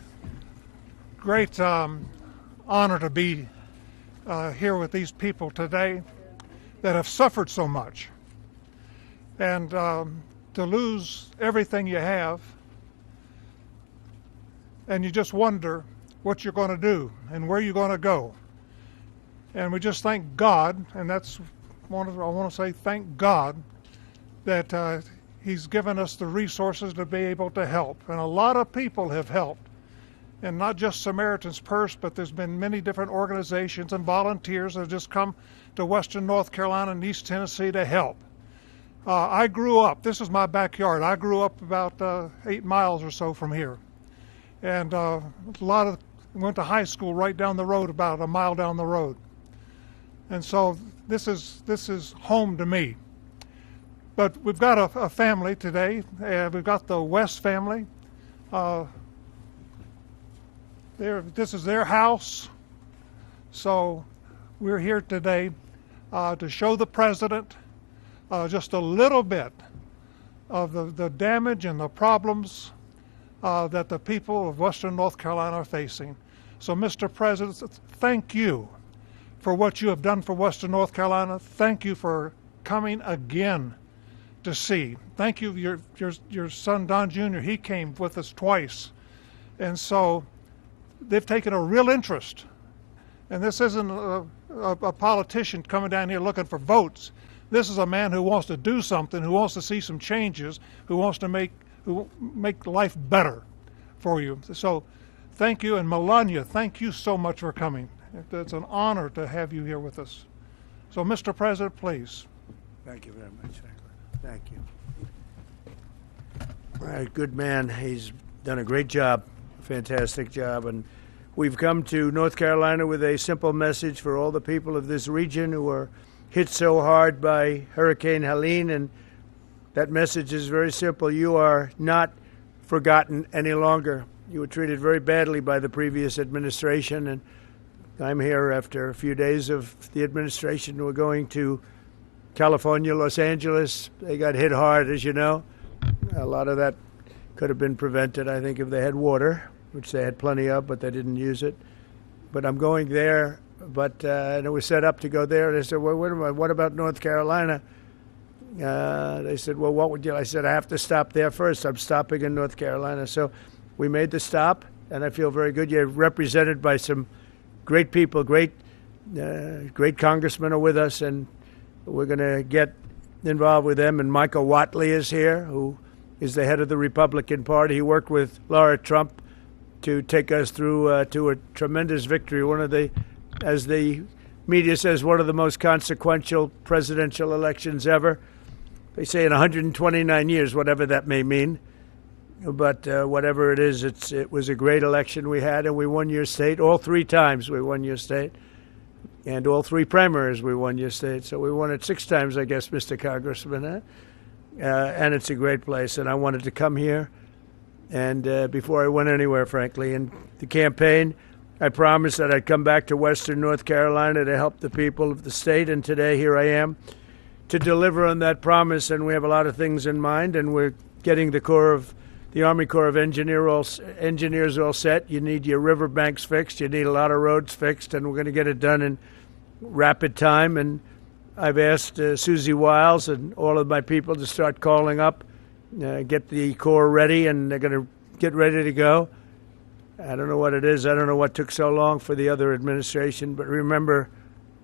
great honor to be here with these people today that have suffered so much. And to lose everything you have, and you just wonder what you're going to do and where you're going to go. And we just thank God, and I want to say thank God that He's given us the resources to be able to help. And a lot of people have helped, and not just Samaritan's Purse, but there's been many different organizations and volunteers that have just come to Western North Carolina and East Tennessee to help. I grew up, this is my backyard, I grew up about 8 miles or so from here. And went to high school right down the road, about a mile down the road. And so this is home to me. But we've got a family today. We've got the West family. This is their house. So we're here today to show the president just a little bit of the damage and the problems that the people of Western North Carolina are facing. So, Mr. President, thank you for what you have done for Western North Carolina. Thank you for coming again to see. Thank you, your son Don Jr., he came with us twice. And so they've taken a real interest. And this isn't a politician coming down here looking for votes. This is a man who wants to do something, who wants to see some changes, who wants to make life better for you. So thank you. And Melania, thank you so much for coming. It's an honor to have you here with us. So, Mr. President, please. Thank you very much, Franklin. Thank you. All right, good man. He's done a great job, fantastic job. And we've come to North Carolina with a simple message for all the people of this region who are hit so hard by Hurricane Helene. And that message is very simple. You are not forgotten any longer. You were treated very badly by the previous administration, and I'm here after a few days of the administration. We're going to California, Los Angeles. They got hit hard, as you know. A lot of that could have been prevented, I think, if they had water, which they had plenty of, but they didn't use it. But I'm going there, and it was set up to go there. They said, well, wait a minute, what about North Carolina? They said, well, what would you? I said, I have to stop there first. I'm stopping in North Carolina. So we made the stop, and I feel very good. You're represented by some great people, great congressmen are with us, and we're going to get involved with them. And Michael Whatley is here, who is the head of the Republican Party. He worked with Laura Trump to take us through to a tremendous victory, one of the, as the media says, one of the most consequential presidential elections ever. They say in 129 years, whatever that may mean. But whatever it is, it was a great election we had, and we won your state. All 3 times we won your state. And all 3 primaries we won your state. So we won it 6 times, I guess, Mr. Congressman. Huh? And it's a great place, and I wanted to come here. And before I went anywhere, frankly, in the campaign, I promised that I'd come back to Western North Carolina to help the people of the state, and today here I am to deliver on that promise. And we have a lot of things in mind, and we're getting the Army Corps of Engineers all set. You need your riverbanks fixed. You need a lot of roads fixed, and we're going to get it done in rapid time. And I've asked Susie Wiles and all of my people to start calling up, get the Corps ready, and they're going to get ready to go. I don't know what it is. I don't know what took so long for the other administration. But remember,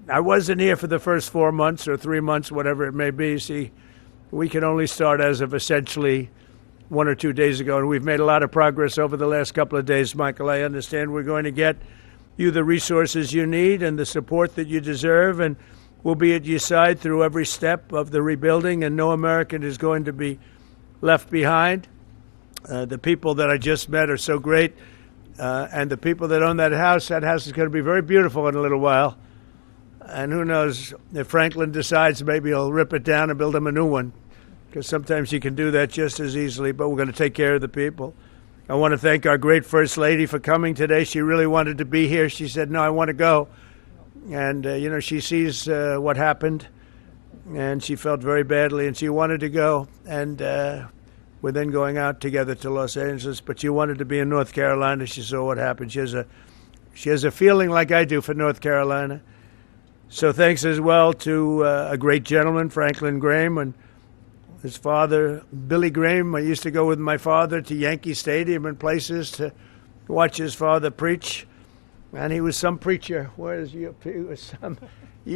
I wasn't here for the first 4 months or 3 months, whatever it may be. See, we can only start as of essentially 1 or 2 days ago, and we've made a lot of progress over the last couple of days, Michael. I understand we're going to get you the resources you need and the support that you deserve, and we'll be at your side through every step of the rebuilding, and no American is going to be left behind. The people that I just met are so great, and the people that own that house is going to be very beautiful in a little while. And who knows, if Franklin decides, maybe he'll rip it down and build him a new one, because sometimes you can do that just as easily, but we're going to take care of the people. I want to thank our great First Lady for coming today. She really wanted to be here. She said, no, I want to go. And, she sees what happened, and she felt very badly, and she wanted to go. And We're then going out together to Los Angeles, but she wanted to be in North Carolina. She saw what happened. She has a feeling like I do for North Carolina. So thanks as well to a great gentleman, Franklin Graham, and his father, Billy Graham. I used to go with my father to Yankee Stadium and places to watch his father preach. And he was some preacher. You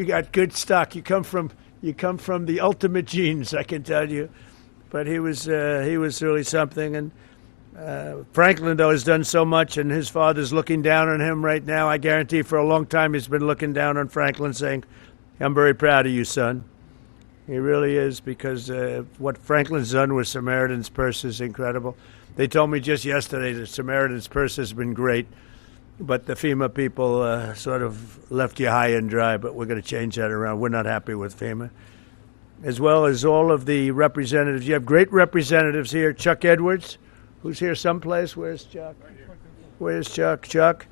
got good stock. You come from the ultimate genes, I can tell you. But he was really something. And Franklin, though, has done so much, and his father's looking down on him right now. I guarantee for a long time he's been looking down on Franklin, saying, "I'm very proud of you, son." He really is, because what Franklin's done with Samaritan's Purse is incredible. They told me just yesterday that Samaritan's Purse has been great, but the FEMA people sort of left you high and dry, but we're going to change that around. We're not happy with FEMA. As well as all of the representatives. You have great representatives here. Chuck Edwards, who's here someplace. Where's Chuck? Where's Chuck? Chuck.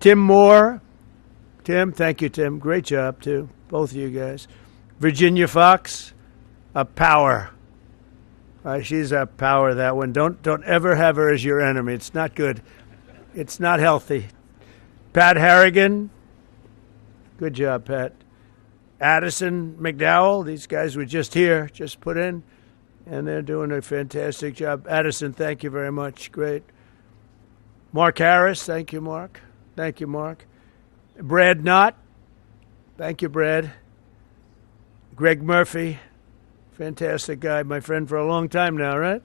Tim Moore. Tim, thank you, Tim. Great job, too. Both of you guys. Virginia Fox, a power. She's a power, that one. Don't ever have her as your enemy. It's not good. It's not healthy. Pat Harrigan. Good job, Pat. Addison McDowell. These guys were just here, just put in, and they're doing a fantastic job. Addison, thank you very much. Great. Mark Harris. Thank you, Mark. Thank you, Mark. Brad Knott. Thank you, Brad. Greg Murphy. Fantastic guy, my friend for a long time now, right?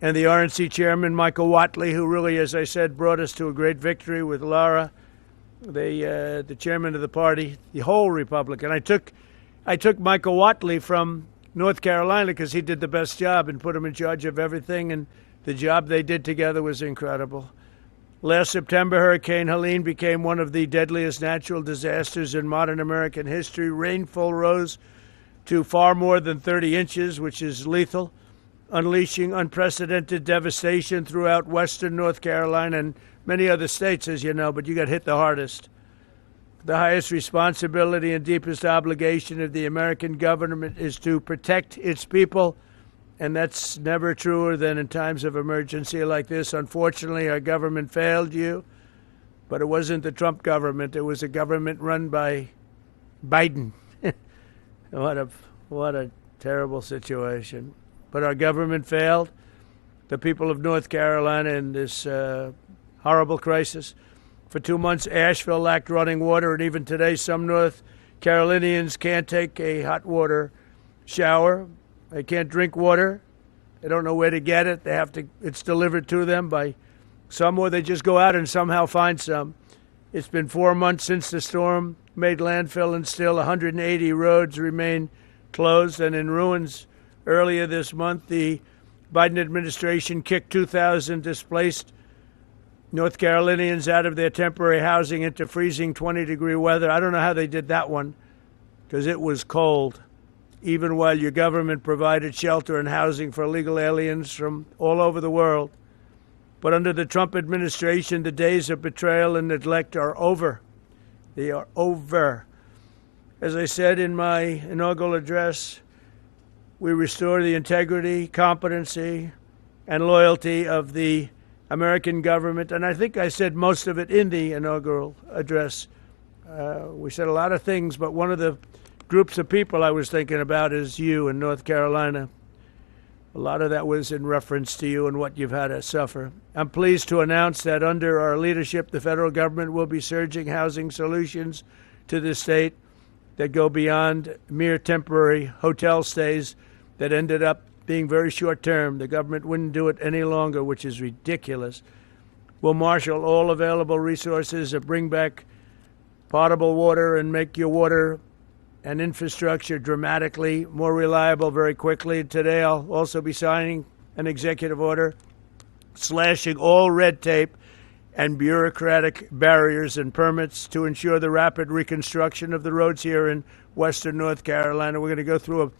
And the RNC chairman, Michael Whatley, who really, as I said, brought us to a great victory with Laura, the chairman of the party, the whole Republican. I took Michael Whatley from North Carolina because he did the best job and put him in charge of everything, and the job they did together was incredible. Last September, Hurricane Helene became one of the deadliest natural disasters in modern American history. Rainfall rose to far more than 30 inches, which is lethal, unleashing unprecedented devastation throughout western North Carolina and many other states, as you know, but you got hit the hardest. The highest responsibility and deepest obligation of the American government is to protect its people, and that's never truer than in times of emergency like this. Unfortunately, our government failed you, but it wasn't the Trump government. It was a government run by Biden. What a terrible situation. But our government failed the people of North Carolina in this horrible crisis. For 2 months, Asheville lacked running water, and even today, some North Carolinians can't take a hot water shower. They can't drink water. They don't know where to get it. It's delivered to them by some, or they just go out and somehow find some. It's been 4 months since the storm made landfill, and still 180 roads remain closed and in ruins. Earlier this month, the Biden administration kicked 2,000 displaced North Carolinians out of their temporary housing into freezing 20-degree weather. I don't know how they did that one, because it was cold, even while your government provided shelter and housing for illegal aliens from all over the world. But under the Trump administration, the days of betrayal and neglect are over. They are over. As I said in my inaugural address, we restore the integrity, competency, and loyalty of the American government. And I think I said most of it in the inaugural address. We said a lot of things, but one of the groups of people I was thinking about is you in North Carolina. A lot of that was in reference to you and what you've had to suffer. I'm pleased to announce that under our leadership, the federal government will be surging housing solutions to the state that go beyond mere temporary hotel stays that ended up being very short term. The government wouldn't do it any longer, which is ridiculous. We'll marshal all available resources to bring back potable water and make your water and infrastructure dramatically more reliable very quickly. Today, I'll also be signing an executive order slashing all red tape and bureaucratic barriers and permits to ensure the rapid reconstruction of the roads here in western North Carolina. We're going to go through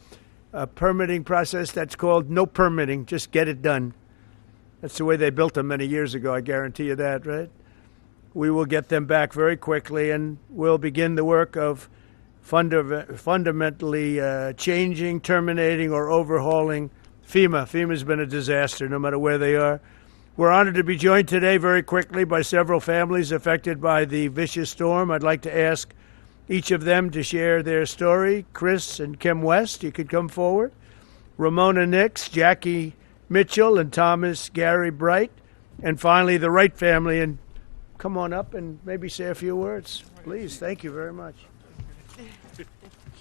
a permitting process that's called no permitting, just get it done. That's the way they built them many years ago, I guarantee you that, right? We will get them back very quickly, and we'll begin the work of fundamentally changing, terminating, or overhauling FEMA's been a disaster, no matter where they are. We're honored to be joined today very quickly by several families affected by the vicious storm. I'd like to ask each of them to share their story. Chris and Kim West, you could come forward. Ramona Nix, Jackie Mitchell, and Thomas Gary Bright. And finally, the Wright family. And come on up and maybe say a few words, please. Thank you very much.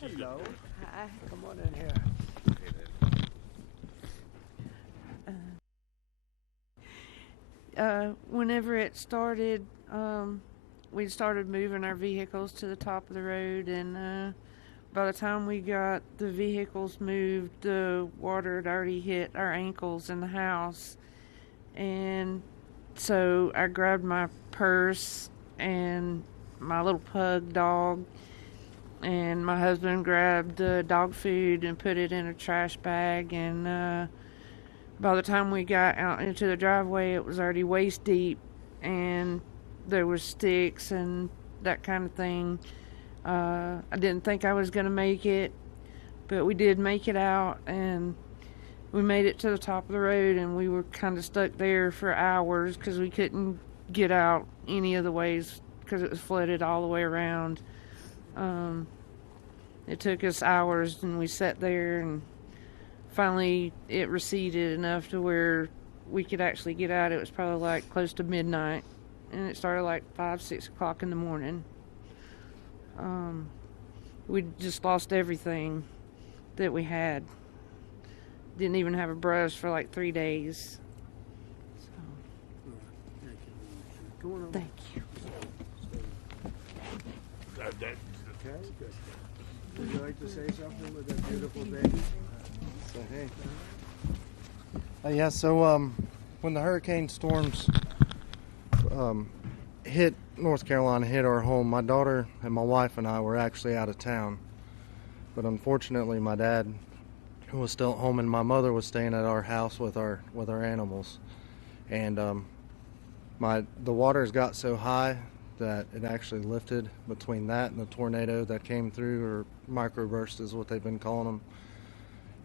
Hello. Hi. Come on in here. Whenever it started, we started moving our vehicles to the top of the road, and by the time we got the vehicles moved, the water had already hit our ankles in the house. And so I grabbed my purse and my little pug dog, and my husband grabbed the dog food and put it in a trash bag, and by the time we got out into the driveway, it was already waist deep, and there was sticks and that kind of thing. I didn't think I was going to make it, but we did make it out, and we made it to the top of the road, and we were kind of stuck there for hours because we couldn't get out any of the ways because it was flooded all the way around. It took us hours, and we sat there, and finally it receded enough to where we could actually get out. It was probably like close to midnight, and it started like 5-6 o'clock in the morning. We just lost everything that we had. Didn't even have a brush for like 3 days. So. Thank you. Okay, good. Would you like to say something with that beautiful baby? So, hey. Yeah, so when the hurricane storms hit North Carolina, hit our home, my daughter and my wife and I were actually out of town. But unfortunately, my dad was still at home, and my mother was staying at our house with our animals. And the waters got so high that it actually lifted between that and the tornado that came through, or microburst is what they've been calling them,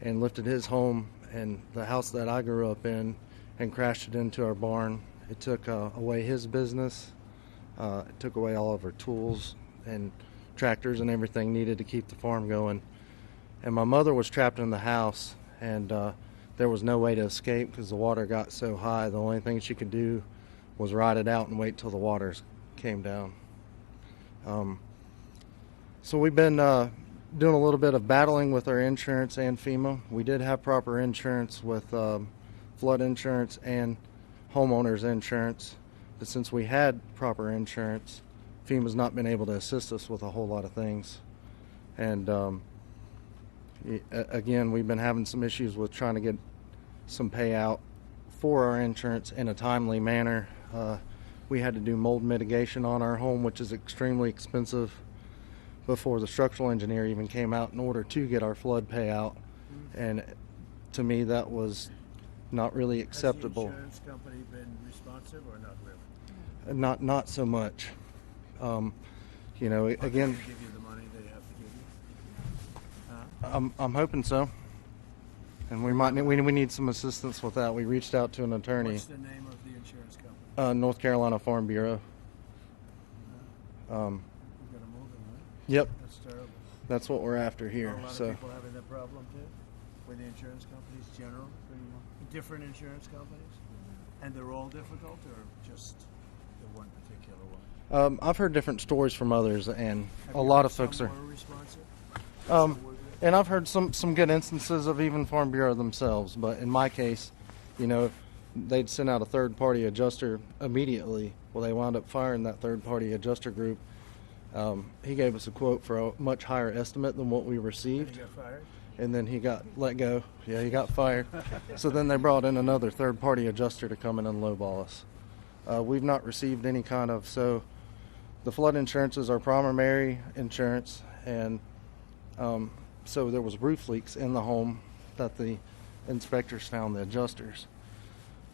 and lifted his home and the house that I grew up in and crashed it into our barn. It took away his business. It took away all of our tools and tractors and everything needed to keep the farm going. And my mother was trapped in the house, and there was no way to escape because the water got so high. The only thing she could do was ride it out and wait till the waters came down. So we've been doing a little bit of battling with our insurance and FEMA. We did have proper insurance with flood insurance and homeowners insurance, but since we had proper insurance, FEMA's not been able to assist us with a whole lot of things. And again, we've been having some issues with trying to get some payout for our insurance in a timely manner. We had to do mold mitigation on our home, which is extremely expensive, before the structural engineer even came out in order to get our flood payout. And to me, that was not really acceptable. Has the insurance company been responsive or not really? Not so much. You know, again, they give you the money they have to give you? I'm hoping so. And we need some assistance with that. We reached out to an attorney. What's the name of the insurance company? North Carolina Farm Bureau. You've got to move them, right? Yep. That's terrible. That's what we're after here. Are a lot of people having that problem too? With the insurance companies, general, different insurance companies, and they're all difficult, or just the one particular one? I've heard different stories from others, and a lot of folks are responsive. And I've heard some good instances of even Farm Bureau themselves. But in my case, you know, they'd send out a third-party adjuster immediately. Well, they wound up firing that third-party adjuster group. He gave us a quote for a much higher estimate than what we received. And he got fired? And then he got let go. Yeah, he got fired. So then they brought in another third-party adjuster to come in and lowball us. We've not received any kind of, so the flood insurance is our primary insurance, and so there was roof leaks in the home that the inspectors found, the adjusters.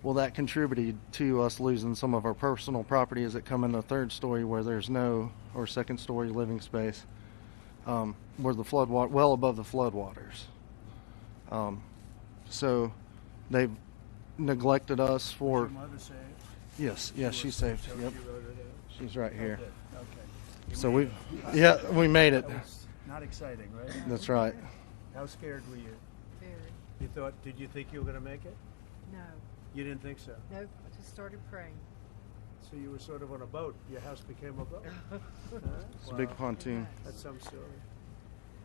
Well, that contributed to us losing some of our personal property as it come in the third story where there's no, or second story living space, where the flood water, well above the flood waters. So they've neglected us for. Was your mother saved? Yes, she's saved. So Yep, you wrote it in? she's right here. Okay. So we made it. That was not exciting, right? That's right. How scared were you? Very. Did you think you were going to make it? No. You didn't think so? Nope. I just started praying. So you were sort of on a boat. Your house became a boat? It's a big pontoon. That's some story.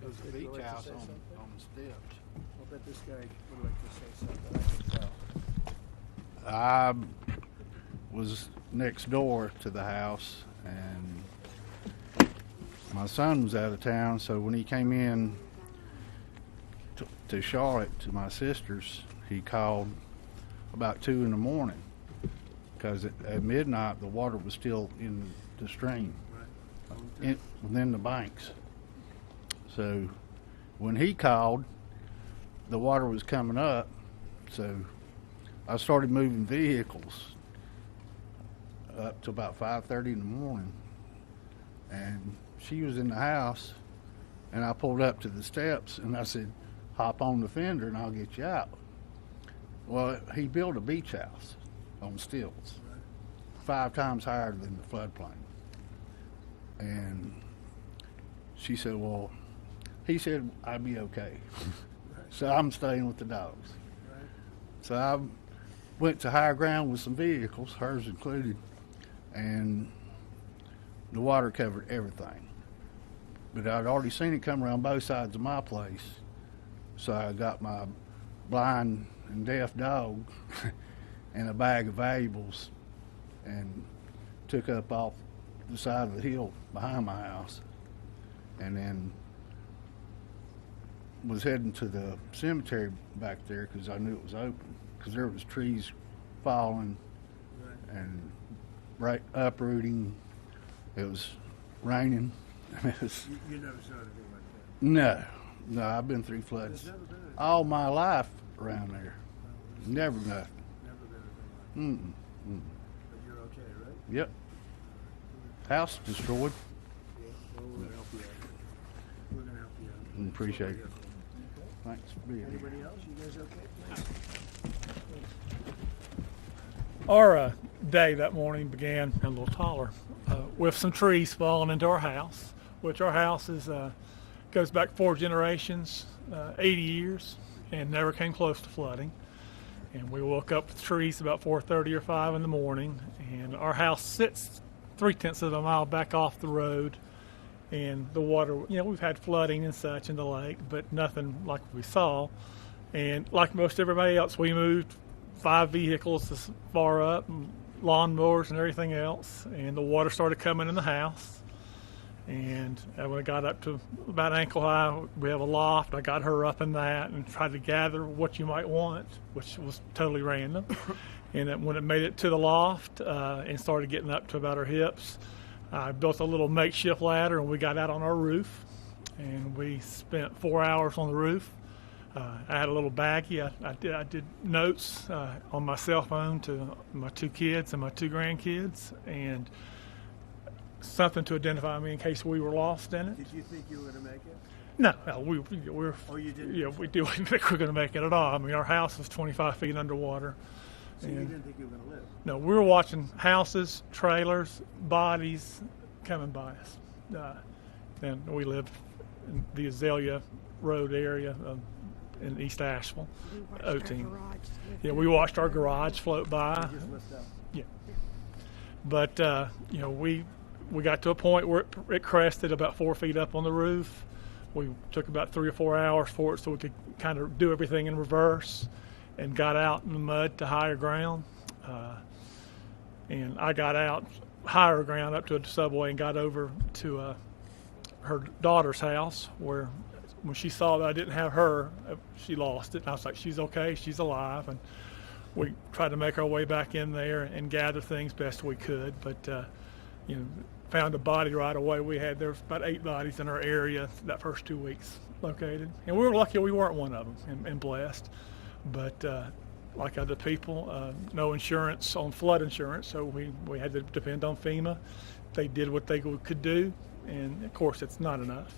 It was a Would you beach like to house say on something? the steps. I'll bet this guy would like to say something. I can tell. I was next door to the house, and my son was out of town, so when he came in to Charlotte to my sister's, he called about 2 in the morning because at midnight the water was still in the stream, within the banks. So when he called, the water was coming up, so I started moving vehicles up to about 5:30 in the morning, and she was in the house, and I pulled up to the steps and I said, hop on the fender and I'll get you out. Well, he built a beach house on stilts, 5 times higher than the floodplain. And she said, well, he said I'd be okay. So I'm staying with the dogs. So I went to higher ground with some vehicles, hers included, and the water covered everything. But I'd already seen it come around both sides of my place, so I got my blind and deaf dog and a bag of valuables and took up off the side of the hill behind my house, and then was heading to the cemetery back there because I knew it was open, because there was trees falling and uprooting. It was raining. It was, You never saw anything like that? no, I've been through floods There's never been anything. all my life around there. Never nothing. Never been anything like that. Mm-mm. But you're okay, right? Yep. House destroyed. Yeah. Well, we're going to help you out. We're going to help you out. Appreciate it. Okay. Thanks for being here. Anybody else? You guys okay? Our day that morning began a little taller with some trees falling into our house, which our house is goes back 4 generations, 80 years, and never came close to flooding. And we woke up with trees about 4:30 or 5 in the morning, and our house sits 3/10 of a mile back off the road, and the water, we've had flooding and such in the lake, but nothing like we saw. And like most everybody else, we moved 5 vehicles this far up, and lawnmowers and everything else, and the water started coming in the house. And when it got up to about ankle high, we have a loft. I got her up in that and tried to gather what you might want, which was totally random. And then when it made it to the loft and started getting up to about her hips, I built a little makeshift ladder and we got out on our roof. And we spent 4 hours on the roof. I had a little baggie. I did notes on my cell phone to my 2 kids and my 2 grandkids, and something to identify me in case we were lost in it. Did you think you were going to make it? No, we're. Oh, you didn't? Yeah, we didn't think we were going to make it at all. I mean, our house was 25 feet underwater. So you didn't think you were going to live? No, we were watching houses, trailers, bodies coming by us. And we live in the Azalea Road area in East Asheville, O-Team. Yeah, we watched our garage float by. You just lift up. Yeah. But, we got to a point where it crested about 4 feet up on the roof. We took about 3 or 4 hours for it so we could kind of do everything in reverse, and got out in the mud to higher ground. And I got out higher ground up to the subway and got over to her daughter's house, where when she saw that I didn't have her, she lost it. And I was like, she's okay, she's alive. And we tried to make our way back in there and gather things best we could. But, found a body right away. There was about 8 bodies in our area that first 2 weeks located. And we were lucky we weren't one of them, and blessed. But like other people, no insurance on flood insurance, so we had to depend on FEMA. They did what they could do, and of course it's not enough.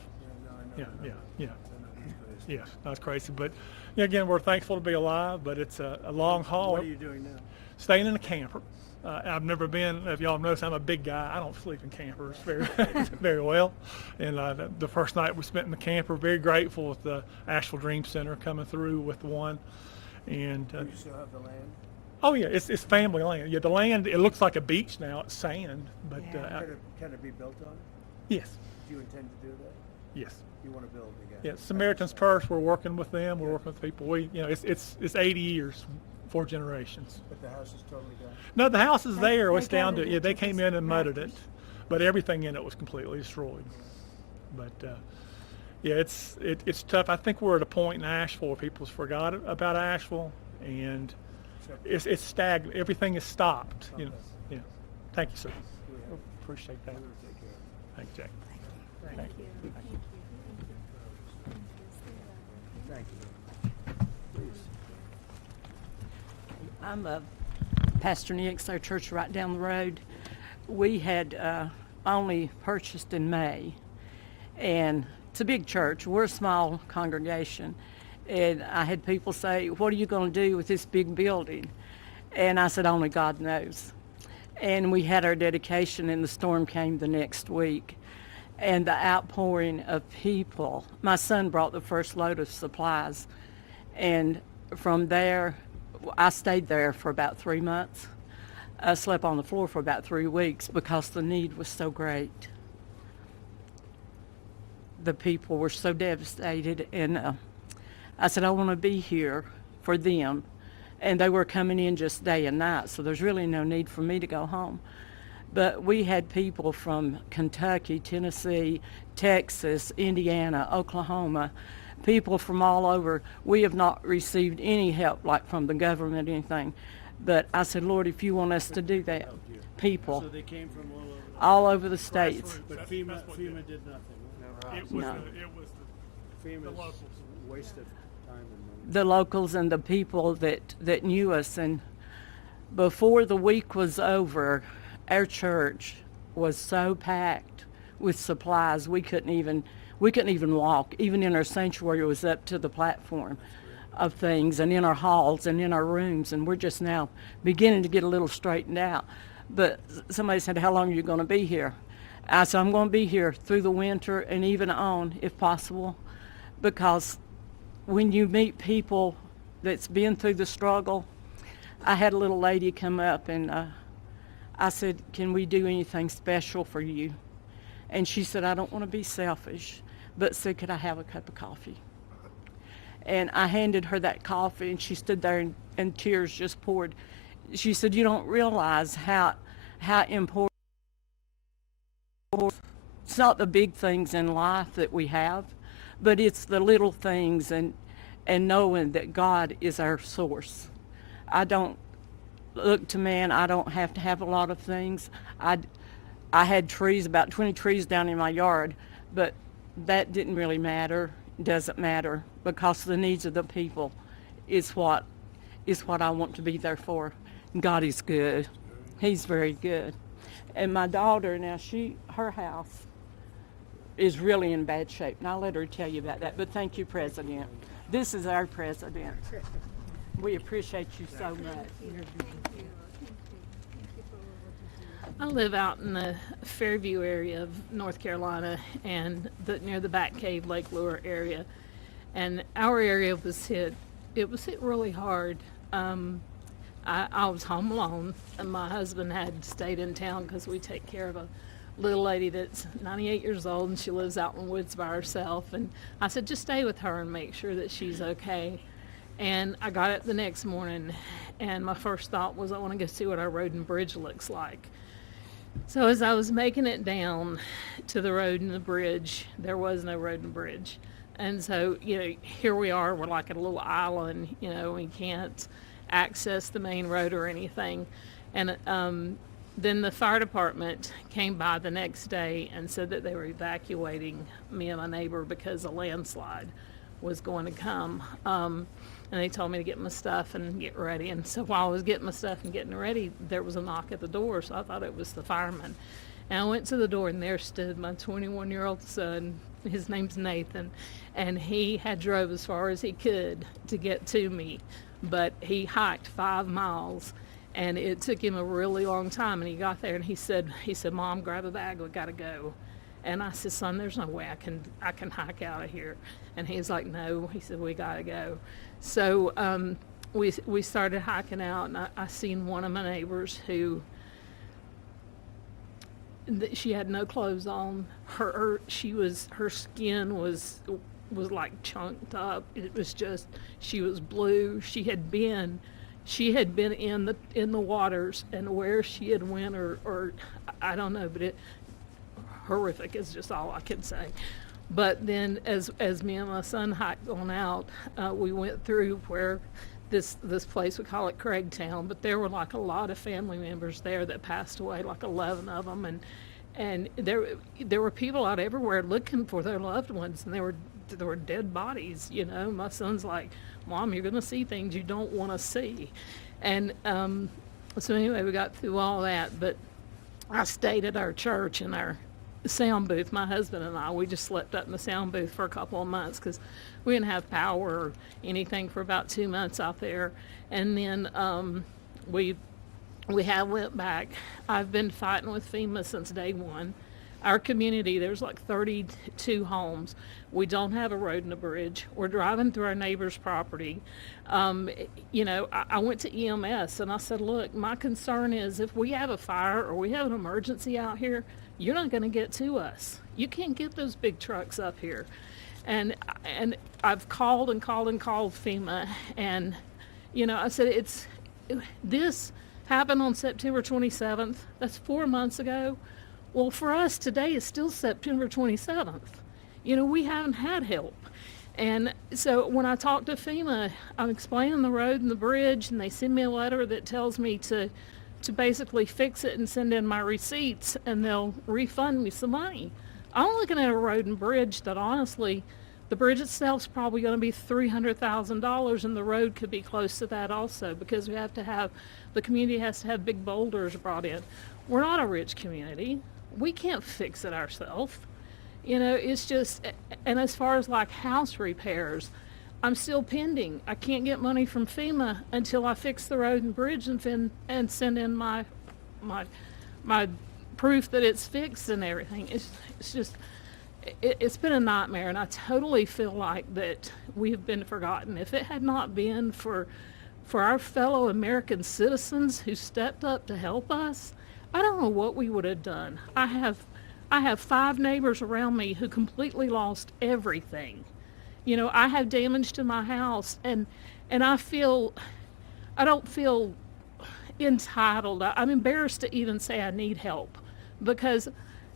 Yeah, that's crazy. But Yeah, again, we're thankful to be alive, but it's a long haul. What are you doing now? Staying in a camper. I've never been, if y'all notice, I'm a big guy. I don't sleep in campers very well. And the first night we spent in the camper, very grateful with the Asheville Dream Center coming through with one. And Do you still have the land? oh yeah, it's family land. Yeah, the land, it looks like a beach now. It's sand, but Can it be built on? yes, Do you intend to do that? yes. You want to build again? Yeah, Samaritan's Purse, we're working with them. We're working with people. It's 80 years, 4 generations. But the house is totally gone? No, the house is there. It's down to, yeah, they came in and mudded it, but everything in it was completely destroyed. But yeah, it's tough. I think we're at a point in Asheville where people's forgot about Asheville, and it's stagnant. Everything is stopped. You know. Yeah. Thank you, sir. Appreciate that. Thank you, Jack. Thank you. Thank you. Please. I'm Pastor Nick's, our church right down the road. We had only purchased in May, and it's a big church. We're a small congregation, and I had people say, "What are you going to do with this big building?" And I said, "Only God knows." And we had our dedication, and the storm came the next week, and the outpouring of people. My son brought the first load of supplies, and from there, I stayed there for about 3 months. I slept on the floor for about 3 weeks because the need was so great. The people were so devastated, and I said, I want to be here for them. And they were coming in just day and night, so there's really no need for me to go home. But we had people from Kentucky, Tennessee, Texas, Indiana, Oklahoma, people from all over. We have not received any help, like from the government or anything. But I said, Lord, if you want us to do that, people So they came from all over the states. But FEMA did nothing. It was No. the FEMA's locals. waste of time and money. The locals and the people that knew us. And before the week was over, our church was so packed with supplies we couldn't even walk. Even in our sanctuary, it was up to the platform of things, and in our halls and in our rooms, and we're just now beginning to get a little straightened out. But somebody said, how long are you going to be here? I said, I'm going to be here through the winter and even on, if possible, because when you meet people that's been through the struggle, I had a little lady come up, and I said, can we do anything special for you? And she said, I don't want to be selfish, but said, could I have a cup of coffee? And I handed her that coffee, and she stood there, and tears just poured. She said, you don't realize how important. It's not the big things in life that we have, but it's the little things, and knowing that God is our source. I don't look to man. I don't have to have a lot of things. I had trees, about 20 trees down in my yard, but that didn't really matter. Doesn't matter, because the needs of the people is what I want to be there for. God is good. He's very good. And my daughter now, her house is really in bad shape, and I'll let her tell you about that. But thank you, President. This is our president. We appreciate you so much. I live out in the Fairview area of North Carolina, and near the Bat Cave, Lake Lure area. And our area was hit. It was hit really hard. I was home alone, and my husband had stayed in town because we take care of a little lady that's 98 years old, and she lives out in the woods by herself. And I said, just stay with her and make sure that she's okay. And I got up the next morning, and my first thought was, I want to go see what our road and bridge looks like. So as I was making it down to the road and the bridge, there was no road and bridge. And so, here we are, we're like at a little island, we can't access the main road or anything. And then the fire department came by the next day and said that they were evacuating me and my neighbor because a landslide was going to come. And they told me to get my stuff and get ready. And so while I was getting my stuff and getting ready, there was a knock at the door, so I thought it was the fireman. And I went to the door, and there stood my 21-year-old son his name's Nathan, and he had drove as far as he could to get to me, but he hiked 5 miles, and it took him a really long time. And he got there, and he said, "Mom, grab a bag. We gotta go." And I said, "Son, there's no way I can hike out of here." And he's like, "No," he said, "we gotta go." So we started hiking out, and I seen one of my neighbors who she had no clothes on. Her skin was like chunked up. It was just, she was blue. She had been in the waters, and where she had went or I don't know, but it horrific is just all I can say. But then as me and my son hiked on out, we went through where this place, we call it Craigtown, but there were like a lot of family members there that passed away, like 11 of them, and there were people out everywhere looking for their loved ones, and there were dead bodies. You know, my son's like, "Mom, you're gonna see things you don't want to see," and so anyway, we got through all that. But I stayed at our church in our sound booth. My husband and I, we just slept up in the sound booth for a couple of months because we didn't have power or anything for about 2 months out there. And then we have went back. I've been fighting with FEMA since day one. Our community, there's like 32 homes. We don't have a road and a bridge. We're driving through our neighbor's property. You know, I went to EMS and I said, "Look, my concern is if we have a fire or we have an emergency out here, you're not going to get to us. You can't get those big trucks up here." And I've called and called and called FEMA, and you know, I said, this happened on September 27th. That's 4 months ago. Well, for us today is still September 27th. You know, we haven't had help. And so when I talk to FEMA, I'm explaining the road and the bridge, and they send me a letter that tells me to basically fix it and send in my receipts, and they'll refund me some money. I'm looking at a road and bridge that honestly, the bridge itself is probably going to be $300,000, and the road could be close to that also, because the community has to have big boulders brought in. We're not a rich community. We can't fix it ourselves. You know, it's just, and as far as like house repairs, I'm still pending. I can't get money from FEMA until I fix the road and bridge and send in my proof that it's fixed and everything. It's just, it's been a nightmare, and I totally feel like that we have been forgotten. If it had not been for our fellow American citizens who stepped up to help us, I don't know what we would have done. I have 5 neighbors around me who completely lost everything. You know, I have damage to my house, and I don't feel entitled. I'm embarrassed to even say I need help, because,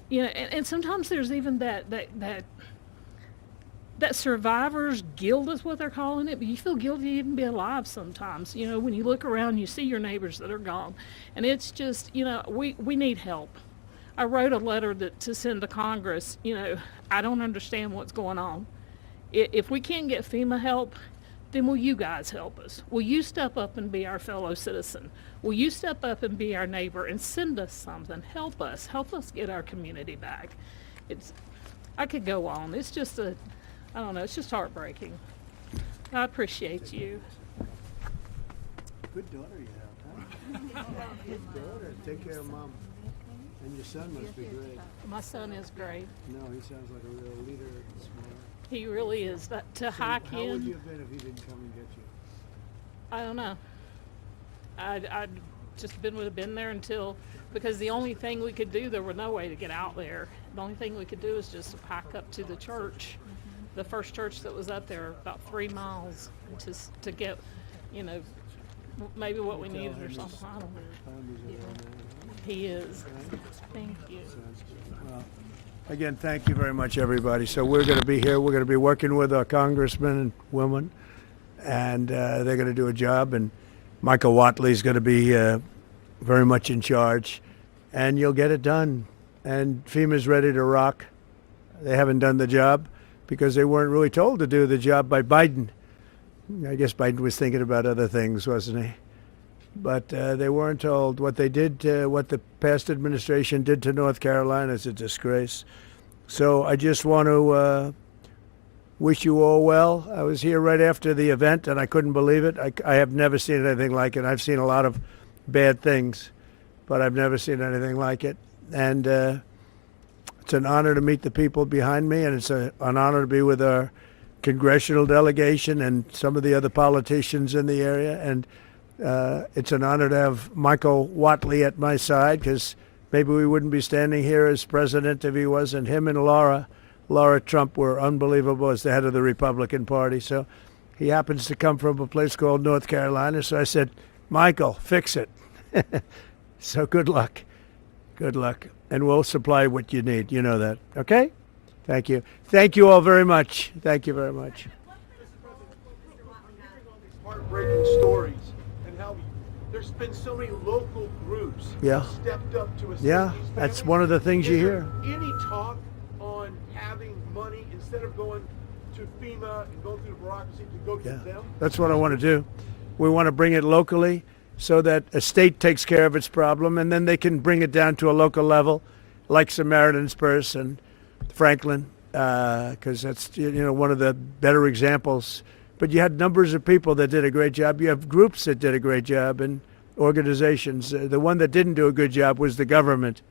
you know, and sometimes there's even that survivor's guilt is what they're calling it, but you feel guilty to even be alive sometimes. You know, when you look around, you see your neighbors that are gone, and it's just, you know, we need help. I wrote a letter to send to Congress. You know, I don't understand what's going on. If we can't get FEMA help, then will you guys help us? Will you step up and be our fellow citizen? Will you step up and be our neighbor and send us something? Help us get our community back. I could go on. It's just I don't know, it's just heartbreaking. I appreciate you. Good daughter you have, huh? Good daughter. Take care of Mom. And your son must be great. My son is great. No, he sounds like a real leader and smart. He really is. Hike in. How would you have been if he didn't come and get you? I don't know. I'd just would have been there until, because the only thing we could do, there was no way to get out there. The only thing we could do is just hike up to the church, the first church that was up there, about 3 miles, to get, you know, maybe what we needed or something. I don't know. He is. Thank you. Well, again, thank you very much, everybody. So we're going to be here. We're going to be working with our congressmen and women, and they're going to do a job. And Michael Watley is going to be very much in charge, and you'll get it done. And FEMA's ready to rock. They haven't done the job because they weren't really told to do the job by Biden. I guess Biden was thinking about other things, wasn't he? But they weren't told. What they did, what the past administration did to North Carolina is a disgrace. So I just want to wish you all well. I was here right after the event, and I couldn't believe it. I have never seen anything like it. I've seen a lot of bad things, but I've never seen anything like it. And it's an honor to meet the people behind me, and it's an honor to be with our congressional delegation and some of the other politicians in the area. And it's an honor to have Michael Whatley at my side, because maybe we wouldn't be standing here as president if he wasn't. Him and Laura Trump were unbelievable as the head of the Republican Party. So he happens to come from a place called North Carolina. So I said, Michael, fix it. So good luck. Good luck. And we'll supply what you need. You know that. Okay? Thank you. Thank you all very much. Thank you very much. Heartbreaking stories, and how there's been so many local groups Yeah. stepped up to assist Yeah, these that's families. one of the things you Is hear. there any talk on having money instead of going to FEMA and going through the bureaucracy to go get them? That's what I want to do. We want to bring it locally so that a state takes care of its problem, and then they can bring it down to a local level, like Samaritan's Purse and Franklin, because that's one of the better examples. But you had numbers of people that did a great job. You have groups that did a great job and organizations. The one that didn't do a good job was the government.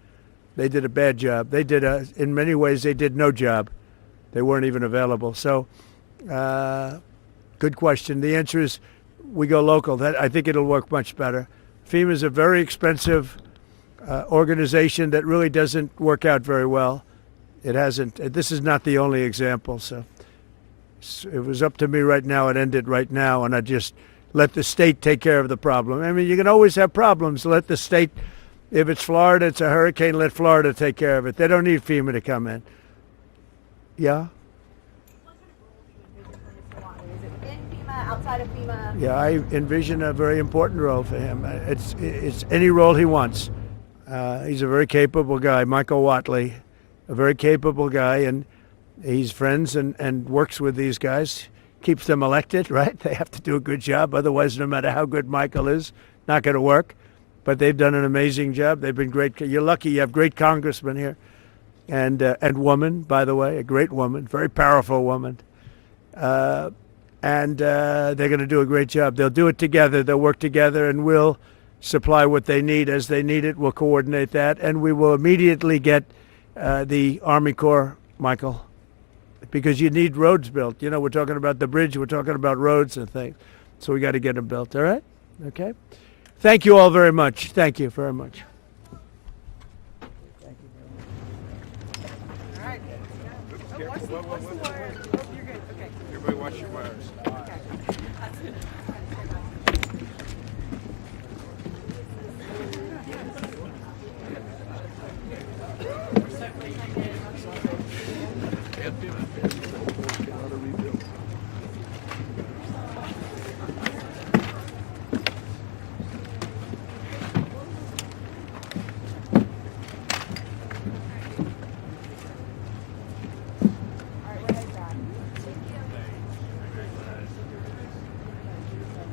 They did a bad job. They did, in many ways, they did no job. They weren't even available. So, good question. The answer is we go local. I think it'll work much better. FEMA is a very expensive organization that really doesn't work out very well. It hasn't. This is not the only example. So it was up to me right now. It ended right now, and I just let the state take care of the problem. I mean, you can always have problems. Let the state, if it's Florida, it's a hurricane, let Florida take care of it. They don't need FEMA to come in. Yeah? In FEMA, outside of FEMA? Yeah, I envision a very important role for him. It's any role he wants. He's a very capable guy, Michael Whatley, a very capable guy, and he's friends and works with these guys, keeps them elected, right? They have to do a good job. Otherwise, no matter how good Michael is, not going to work. But they've done an amazing job. They've been great. You're lucky you have great congressmen here. And woman, by the way, a great woman, very powerful woman. They're going to do a great job. They'll do it together. They'll work together, and we'll supply what they need as they need it. We'll coordinate that, and we will immediately get the Army Corps, Michael, because you need roads built. You know, we're talking about the bridge. We're talking about roads and things. So we got to get them built, all right? Okay? Thank you all very much. Thank you very much. All right. What's the word? Oh, you're good. Okay. Everybody watch your wires.